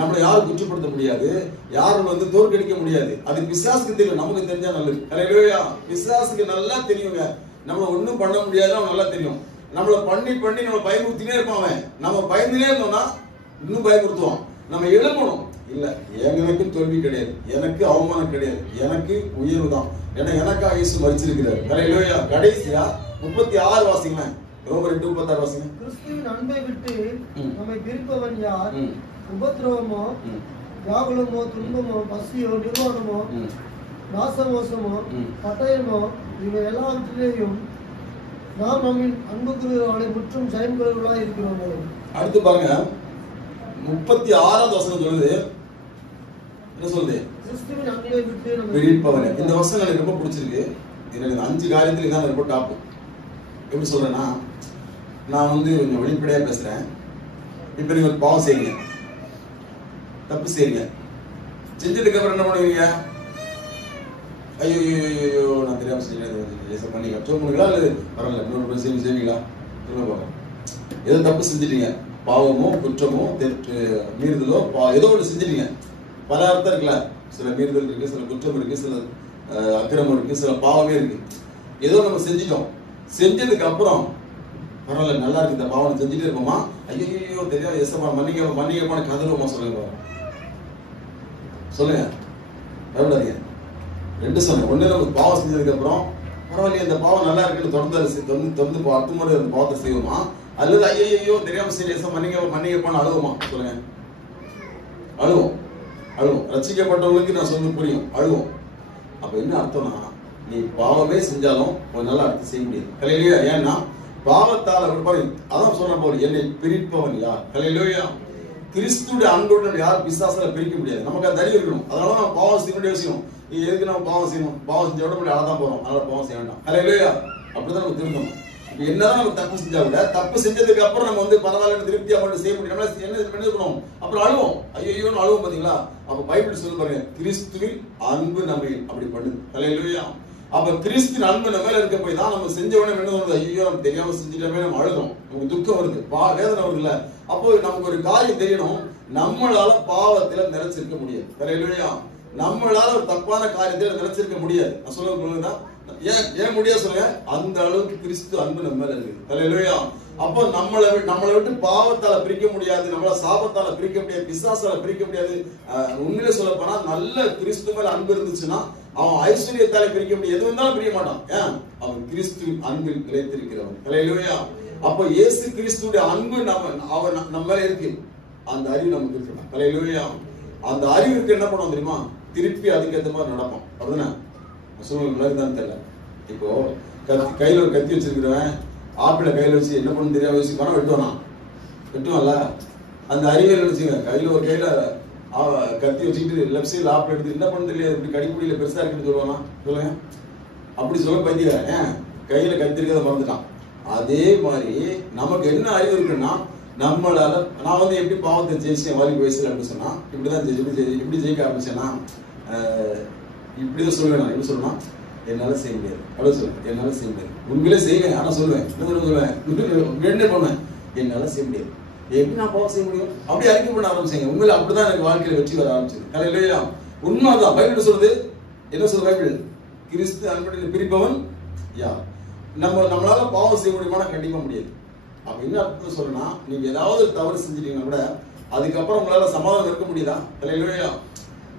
நம்மளை யாரும் குற்றப்படுத்த முடியாது, யாரும் வந்து தோற்கடிக்க முடியாது. அது பிசாசுக்கு தெரியும், நமக்கு தெரிஞ்சா நல்லது. ஹல்லேலூயா, பிசாசுக்கு நல்லா தெரியுங்க, நம்மள ஒண்ணும் பண்ண முடியாது, அவன் நல்லா தெரியும். நம்மள பண்ணி நம்ம பயமுறுத்தினே இருப்பான் அவன். நம்ம பயந்துனே இருந்தோம்னா இன்னும் பயமுறுத்துவான். நம்ம எழுப்பணும், இல்ல எனக்கு தோல்வி கிடையாது, எனக்கு அவமானம் கிடையாது, எனக்கு உயர்வு தான், ஏன்னா எனக்கா இயேசு மரிச்சிருக்கிறார். ஹல்லேலூயா, கடைசியா 36 வாசிங்க, ரோமர் 8:36 வாசிங்க. கிறிஸ்துவின் அன்பை விட்டு நம்மை பிரிப்பவன் யார்? உபத்திரவமோ, வியாகுலமோ, துன்பமோ, பசியோ, நிர்வாணமோ, நாசமோசமோ, பட்டயமோ, இவை எல்லாவற்றிலேயும் நாம் நம்மின் அன்புக்குரியவர்களை முற்றும் ஜெயம்குரியவர்களாய் இருக்கிறோம். அடுத்து பாருங்க 36வது வசனம் சொல்லுது, என்ன சொல்லுது? கிறிஸ்துவின் அன்பை விட்டு பிரிப்பவனே. இந்த வசனம் எனக்கு ரொம்ப பிடிச்சிருக்கு. எனக்கு 5 காரியத்துல தான் ரொம்ப டாப். எப்படி சொல்றேன்னா, நான் வந்து கொஞ்சம் வெளிப்படையா பேசுறேன். இப்ப நீங்க ஒரு பாவம் செய்யுங்க, தப்பு செய்யுங்க, செஞ்சதுக்கு அப்புறம் என்ன பண்ணுவீங்க? ஐயோ நான் தெரியாம செஞ்சேன் பண்ணி கற்றுங்களா, அல்லது பரவாயில்ல இன்னொரு செய்வீங்களா? ஏதோ தப்பு செஞ்சிட்டீங்க, பாவமோ குற்றமோ மீறுதலோ ஏதோ ஒன்று செஞ்சிட்டீங்க. பல அர்த்தம் இருக்குல்ல, சில மீறுதல் இருக்கு, சில குற்றம் இருக்கு, சில அக்கிரமம் இருக்கு, சில பாவமே இருக்கு. ஏதோ நம்ம செஞ்சிட்டோம், செஞ்சதுக்கு அப்புறம் பரவாயில்ல நல்லா இருக்கு, இந்த பாவம் செஞ்சுட்டே இருப்போமா? ஐயோ தெரியாது, எசமா மன்னிக்கமான கதவுமா? சொல்லுங்க சொல்லுங்க, பயப்படாதீங்க. 2 சொன்னேன். ஒண்ணு, நம்ம பாவம் செஞ்சதுக்கு அப்புறம் பரவாயில்ல இந்த பாவம் நல்லா இருக்குன்னு தொடர்ந்து அடுத்த முறை அந்த பாவத்தை செய்வோமா, அல்லது ஐயோ தெரியாம சரி மன்னிக்கப்பான்னு அழுவோமா? சொல்லுங்க, அழுவோம். ரட்சிக்கப்பட்டவங்களுக்கு நான் சொல்ல புரியும், அழுவோம். அப்ப என்ன அர்த்தம்னா, நீ பாவமே செஞ்சாலும் ஒரு நல்ல அர்த்தம் செய்ய முடியாது. ஹல்லேலூயா, ஏன்னா பாவத்தால் அதான் சொல்ற போது என்னை பிரிப்பவன் யார்? ஹல்லேலூயா, கிறிஸ்துடைய அன்புடன் யாரும் பிசாசால பிரிக்க முடியாது. நமக்கு அந்த அறிவு இருக்கணும். அதனால நம்ம பாவம் செய்யணும்னு யோசிக்கணும். எதுக்கு நம்ம பாவம் செய்யணும்? பாவம் செஞ்ச உடனே அழதான் போறோம், அதனால பாவம் செய்ய வேண்டாம். ஹல்லேலூயா, அப்படிதான் நம்ம திருத்தணும். என்னதான் நம்ம தப்பு செஞ்சா கூட, தப்பு செஞ்சதுக்கு அப்புறம் நம்ம வந்து பரவாயில்ல திருப்தியா மட்டும் செய்ய முடியும். என்ன பண்ணணும்? அப்புறம் அழுவோம், ஐயோன்னு அழுவோம். பாத்தீங்களா? அப்ப பைபிள் சொல்லி பாருங்க, கிறிஸ்துவின் அன்பு நம்மை அப்படி பண்ணுது. ஹல்லேலூயா, அப்ப கிறிஸ்துவின் அன்பு நம்ம மேல இருக்க போய் தான் நம்ம செஞ்ச உடனே என்ன தோணுது? ஐயோ நம்ம தெரியாம செஞ்சுட்டோமே, நம்ம அழுகிறோம், நமக்கு துக்கம் வருது, வேதனை வருதுல்ல. அப்போ நமக்கு ஒரு காரியம் தெரியணும், நம்மளால பாவத்துல நிலைச்சிருக்க முடியாது. ஹல்லேலூயா, நம்மளால ஒரு தப்பான காரியத்துல நிலைச்சிருக்க முடியாது. நான் சொல்லுங்க, ஏன் முடியாது சொல்லுங்க? அந்த அளவுக்கு கிறிஸ்து அன்பு நம்ம மேல இருக்கு. ஹல்லேலூயா, அப்போ நம்மளை விட்டு பாவத்தால பிரிக்க முடியாது, நம்மள சாபத்தால பிரிக்க முடியாது, பிசாசால பிரிக்க முடியாது. உண்மையிலே சொல்ல போனா, நல்ல கிறிஸ்து மேல அன்பு இருந்துச்சுன்னா அவன் ஐஸ்வர்யத்தால பிரிக்க முடியாது, எது வந்தாலும் பிரிய மாட்டான். ஏன்? அவன் கிறிஸ்துவின் அன்பில் நிலைத்திருக்கிறவன். ஹல்லேலூயா, அப்போ இயேசு கிறிஸ்துடைய அன்பு நம்ம மேல இருக்கு, அந்த அறிவு நமக்கு இருக்கு. ஹல்லேலூயா, அந்த அறிவுக்கு என்ன பண்ணுவோம் தெரியுமா? திருப்பி அதுக்கேற்ற மாதிரி நடப்போம். அப்படின்னா சூழ்நிலை தான் தெரியல. இப்போ கையில ஒரு கத்தி வச்சிருக்கிறவன் ஆப்பிள கையில வச்சு என்ன பண்ணு தெரியாம யோசிப்பானா, வெட்டுவான்ல. அந்த அறிவியல் வச்சுங்க, கையில கத்தி வச்சுக்கிட்டு லெப்ட் சைட்ல ஆப்பிள் எடுத்து என்ன பண்ணு தெரியாது, இப்படி கடிப்படியில பெருசா இருக்குன்னு சொல்லுவானா? சொல்லுங்க, அப்படி சொல்ல பைத்தியக்காரன் கையில கத்தி இருக்கிறத மறந்துட்டான். அதே மாதிரி நமக்கு என்ன அறிவு இருக்குன்னா, நம்மளால நான் வந்து எப்படி பாவத்தை ஜெயிச்சேன் வாலிப வயசுல அப்படின்னு சொன்னா, இப்படிதான் எப்படி ஜெயிக்க ஆரம்பிச்சேன்னா, இப்படிதான் சொல்லுவேன். நான் எப்படி சொல்லணும்? என்னால செய்ய முடியாது, அவ்வளவு சொல்லுவேன். என்னால செய்ய முடியாது, உண்மையிலே செய்வேன், ஆனா சொல்லுவேன், என்ன பண்ணுவேன், என்னால செய்ய முடியாது. எப்படி நான் பாவம் செய்ய முடியும்? அப்படி அறிக்கை பண்ண ஆரம்பிச்சேங்க. உண்மையில அப்படிதான் எனக்கு வாழ்க்கையில வெற்றி வர ஆரம்பிச்சது. ஹல்லேலூயா, உண்மைதான். பைபிள் சொல்றது என்ன சொல்ற? பைபிள் கிறிஸ்து அன்புடன் பிரிப்பவன் யார்? நம்மளால பாவம் செய்ய முடியுமா? கண்டிப்பா முடியாது. அப்ப என்ன அர்த்தம் சொல்லணும்னா, நீங்க ஏதாவது தவறு செஞ்சிட்டீங்கன்னா கூட அதுக்கப்புறம் உங்களால சமாதானம் இருக்க முடியுதா? இல்லையா?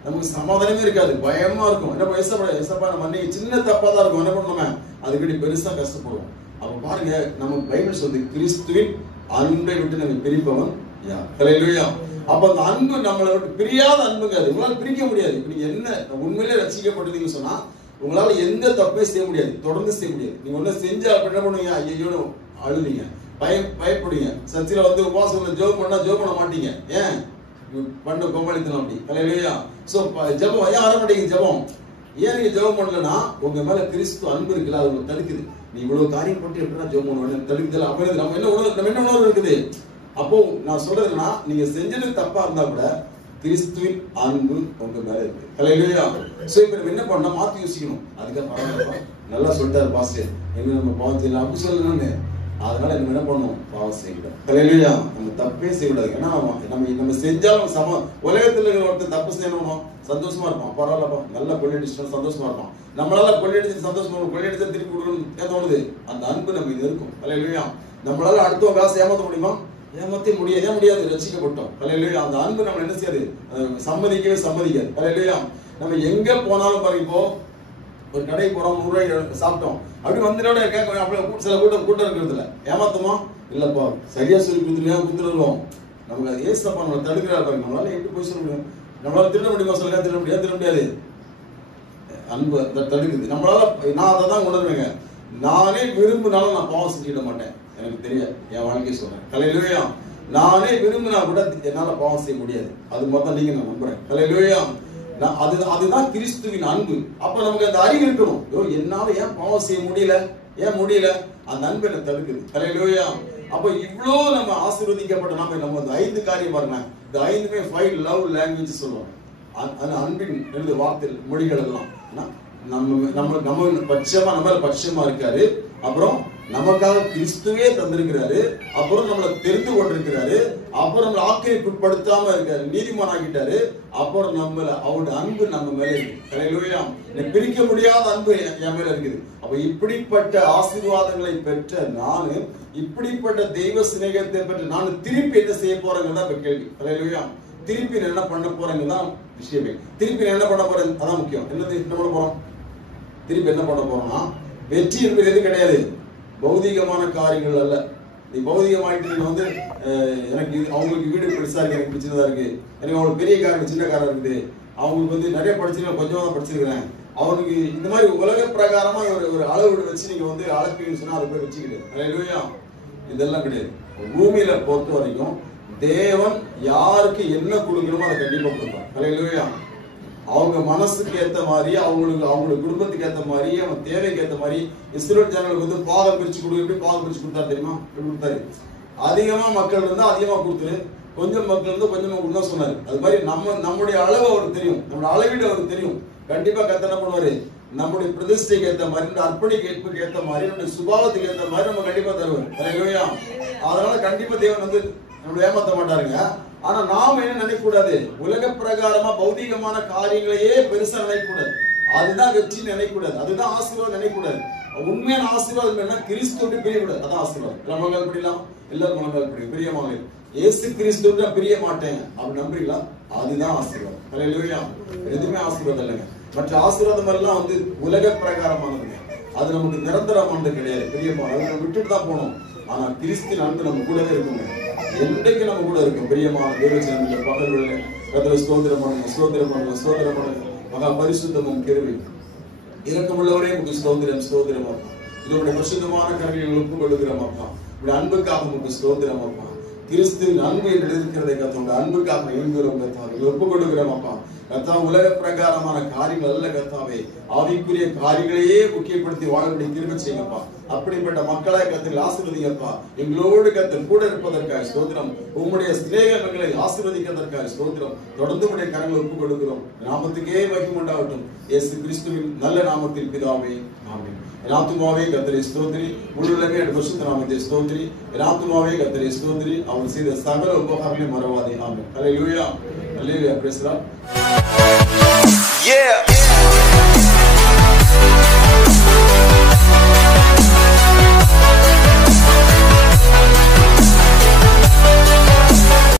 நமக்கு சமாதானமே இருக்காது, பயமா இருக்கும். என்ன ஏசப்பா நம்ம அன்னைக்கு சின்ன தப்பா தான் இருக்கும், என்ன பண்ணுவோமே அதுக்கு பெருசா கஷ்டப்படுவோம். அப்ப பாருங்க, நம்ம பைபிள் சொல்லி கிறிஸ்துவின் அன்பை விட்டு நம்ம பிரிப்பவன் யார்? இல்லையா? அப்ப அந்த அன்பு நம்மளை விட்டு பிரியாத அன்புங்க, அது உங்களால பிரிக்க முடியாது. இப்ப நீங்க என்ன உண்மையிலே ரட்சிக்கப்பட்டீங்கன்னு சொன்னா உங்களால எந்த தப்பையும் செய்ய முடியாது, தொடர்ந்து செய்ய முடியாது. நீங்க ஒண்ணு செஞ்சா என்ன பண்ணுவீங்க? ஐயோ அழுவீங்க, பயப்படுவீங்க. சர்ச்சில வந்து உபவாசம் ஜெபம் பண்ண மாட்டீங்க. ஏன்? பண்ண கோமாளித்தனம் அப்படி. இல்லையா? சோ ஜெபம் ஏன் வர மாட்டேங்குது? ஜெபம் ஏன் நீங்க ஜெபம் பண்ணலன்னா உங்க மேல கிறிஸ்து அன்பு இருக்குல்ல, அது தடுக்குது. நீ இவ்வளவு காரியம் போட்டு எப்படின்னா ஜெபம் பண்ணுவேன் தடுக்குதுல. அப்ப நம்ம என்ன உணர்வு இருக்குது? அப்போ நான் சொல்றதுன்னா, நீங்க செஞ்சது தப்பா இருந்தா கூட கிறிஸ்துவின் அன்பு உங்க மேல இருக்கு. இல்லையா? சோ இப்ப நம்ம என்ன பண்ணா மாத்தி யோசிக்கணும். அதுக்காக நல்லா சொல்லிட்டாரு பாஸ்டர், என்ன நம்ம பாவம் செய்யலாம் அப்படி சொல்லணும்னு. அதனால நம்ம என்ன பண்ணணும்? பாவம் செய்யக்கூடாது. இல்லையா? நம்ம தப்பே செய்யக்கூடாது. ஏன்னா நம்ம செஞ்சாலும் உலகத்துல இருக்கிற ஒருத்தர் தப்பு செய்யணும், சந்தோஷமா இருப்பான், பரவாயில்லப்பா நல்லா கொள்ளையடிச்சு சந்தோஷமா இருப்பான். நம்மளால கொள்ளையடிச்சு சந்தோஷமா கொள்ளையடிச்சா திருப்பி கொடுக்கணும்னு தோணுது. அந்த அன்பு நம்ம இது இருக்கும். இல்லையா? நம்மளால அடுத்தவங்க காசு ஏமாத்த முடியுமா? ஏமாத்த முடியாது. ரட்சிக்கப்பட்டோம். இல்லையா? அந்த அன்பு நம்ம என்ன செய்யாது? சம்மதிக்காது. இல்லையா? நம்ம எங்க போனாலும் பாருங்க, இப்போ ஒரு கடை போறோம், 100 ரூபாய் சாப்பிட்டோம், அப்படி வந்தோட கேட்க சில கூட்டம் இருக்கிறது இல்ல. ஏமாத்தமா? இல்லப்பா சரியா சொல்லி குத்துருவோம். நமக்கு ஏசப்பா நம்மளை தடுக்கிறாரு பாருங்க. நம்மளால எப்படி போய் சொல்ல முடியும்? நம்மளால திருட முடியுமா? சொல்லுங்க, திருட முடியாது. அன்பு தடுக்குது. நம்மளால நான் அதை தான் உணர்வேங்க. நானே விரும்பினாலும் நான் பாவம் செஞ்சுட மாட்டேன். எனக்கு தெரியாது, என் வாழ்க்கையை சொல்றேன். இல்லையா? நானே விரும்பினா கூட என்னால பாவம் செய்ய முடியாது. அது மொத்தம் நீங்க நான் நம்புறேன். இல்லையா? அதுதான் கிறிஸ்துவின் அன்பு. அப்ப நமக்கு அந்த அறிவு இருக்கணும். என்னால ஏன் பாவம் செய்ய முடியல? அந்த அன்பு என்ன தடுக்குது. இல்லையா? அப்ப இவ்வளவு நம்ம ஆசீர்வதிக்கப்பட்ட நம்ம இந்த 5 காரியம் பாருங்க. இந்த 5மே 5 லவ் லாங்குவேஜ் சொல்லுவாங்க. அந்த அன்பின் வார்த்தை மொழிகள் எல்லாம் நம்ம பட்சமா இருக்காரு. அப்புறம் நமக்காக கிறிஸ்துவே தந்திருக்கிறாரு. அப்புறம் நம்மளை தெரிந்து கொண்டிருக்கிறாரு. அப்புறம் நம்மளை ஆக்கிரமிப்புப்படுத்தாம இருக்காரு, நீதிமான் ஆகிட்டாரு. அப்புறம் அவருடைய அன்பு நம்ம மேல இருக்கு. பிரிக்க முடியாத அன்பு என் மேல இருக்குது. அப்ப இப்படிப்பட்ட ஆசீர்வாதங்களை பெற்ற நானு, இப்படிப்பட்ட தெய்வ சிநேகத்தை பெற்ற நானு திருப்பி என்ன செய்ய போறேன்னு தான் கேள்வி. திருப்பி என்ன பண்ண போறேன்னு தான் விஷயமே. திருப்பி என்ன பண்ண போறேன் அதான் முக்கியம். என்ன பண்ண போறோம்? திருப்பி என்ன பண்ண போறோம்னா, வெற்றி என்பது எது கிடையாது, பௌதிகமான காரியங்கள் அல்ல. நீ பௌதிகமாயிட்டு நீங்க வந்து எனக்கு அவங்களுக்கு வீடு பெருசா இருக்கு, எனக்கு சின்னதா இருக்கு, எனக்கு அவங்களுக்கு பெரிய காரம் சின்ன காரம் இருக்குது, அவங்களுக்கு வந்து நிறைய படிச்சிருக்கேன், கொஞ்சமா தான் படிச்சிருக்கிறேன், அவனுக்கு இந்த மாதிரி உலக பிரகாரமா ஒரு அளவு வச்சு நீங்க வந்து அளப்பீங்கன்னு சொன்னா அதை போய் வச்சுக்கிட்டு இதெல்லாம் கிடையாது. பூமியில பொறுத்த வரைக்கும் தேவன் யாருக்கு என்ன கொடுக்கணுமோ அதை கண்டிப்பா கொடுப்பார். அவங்க மனசுக்கு ஏத்த மாதிரி, அவங்களுக்கு குடும்பத்துக்கு ஏத்த மாதிரி, அவங்க தேவைக்கு ஏத்த மாதிரி இஸ்ரேல் ஜனங்களுக்கு வந்து பாகம் பிரிச்சு எப்படி பாகம் பிரிச்சு கொடுத்தாரு தெரியுமா? கொடுத்தாரு. அதிகமா மக்கள் இருந்தா அதிகமா கொடுத்துரு, கொஞ்சம் மக்கள் இருந்தா கொஞ்சமா கொடுத்தா சொன்னாரு. அது மாதிரி நம்முடைய அளவு அவருக்கு தெரியும், நம்மளோட அளவீடு அவருக்கு தெரியும். கண்டிப்பா கத்த என்ன பண்ணுவாரு? நம்முடைய பிரதிஷ்டைக்கு ஏற்ற மாதிரி, அர்ப்பணிக்கு ஏற்ற மாதிரி, நம்முடைய சுபாவத்துக்கு ஏற்ற மாதிரி நம்ம கண்டிப்பா தருவார். அதனால கண்டிப்பா தேவன் வந்து நம்மளை ஏமாத்த மாட்டாருங்க. ஆனா நாம என்ன நினைக்க கூடாது? உலக பிரகாரமா பௌதிகமான காரியங்களையே பெருசா நினைக்க கூடாது. அதுதான் வெற்றி நினைக்க கூடாது, அதுதான் ஆசீர்வாதம் நினைக்க கூடாது. உண்மையான ஆசீர்வாதம் என்ன? கிறிஸ்துவோட பிரியக்கூடாது, அதான் ஆசீர்வாதம். மனங்கள் பிடிலாம், எல்லாரும் மனங்கள் பிடிக்கும், பிரியமாக இயேசு கிறிஸ்துவோட பிரிய மாட்டேன் அப்படி நம்புறீங்களா? அதுதான் ஆசீர்வாதம். அல்லேலூயா. எதுவுமே ஆசீர்வாதம் இல்லைங்க. மற்ற ஆசீர்வாதம் எல்லாம் வந்து உலக பிரகாரமானதுங்க, அது நமக்கு நிரந்தரமானது கிடையாது. பிரியமா அதை நம்ம விட்டுட்டு தான் போனோம். ஆனா கிறிஸ்து அன்பு நம்ம கூடவே இருக்குங்க, என்றைக்கு நம்ம கூட இருக்கும். பிரியமான தேவச்சனங்கள பகல்களே கர்த்தரை ஸ்தோத்திரம் பண்ணுங்க, ஸ்தோத்திரம் பண்ணுங்க, ஸ்தோத்திரம் பண்ணுங்க. மகா பரிசுத்தமும் கிருபை இரக்கமுள்ளவரே உங்களுக்கு ஸ்தோத்திரம், ஸ்தோத்திரம் அப்பா. இதோட பரிசுத்தமான கரங்களில் ஒப்புக் கொள்ளுகிறோம் அப்பா. இப்படி அன்புக்காக உங்களுக்கு ஸ்தோத்திரம் அப்பா. கிறிஸ்துவின் அன்பு என்று இருக்கிறதை கத்தோங்க, அன்புக்காக எழுதுகிறோம் கத்தாவை, ஒப்புக் கொள்ளுகிறோம் அப்பா. கத்தா உலக பிரகாரமான காரியங்கள் அல்ல கத்தாவே, ஆவிக்குரிய காரியங்களையே முக்கியப்படுத்தி வாழப்படி கிருபை செய்யுங்கப்பா. அப்படிப்பட்ட மக்களை கத்தர் ஆசீர்வதிங்கப்பா. எங்களோடு கத்தர் கூட இருப்பதற்காக ஸ்தோத்திரம். உம்முடைய சிநேகங்களை ஆசீர்வதிக்கிறதற்காக ஸ்தோத்திரம். தொடர்ந்து உடைய கரங்களை ஒப்புக் கொடுக்கிறோம். நாமத்துக்கே மகிமை உண்டாகட்டும். இயேசு கிறிஸ்துவின் நல்ல நாமத்தில் பிதாவே, ஆமென். ஆத்துமாவே கர்த்தரை ஸ்தோத்திரி, முழுவதுமே பரிசுத்த நாமத்தை ஸ்தோத்திரி. ஆத்துமாவே கர்த்தரை ஸ்தோத்திரி, அவர் செய்த சகல உபகாரங்களை மறவாதே. ஆமென். ஹல்லேலூயா, ஹல்லேலூயா. Praise the Lord. Yeah.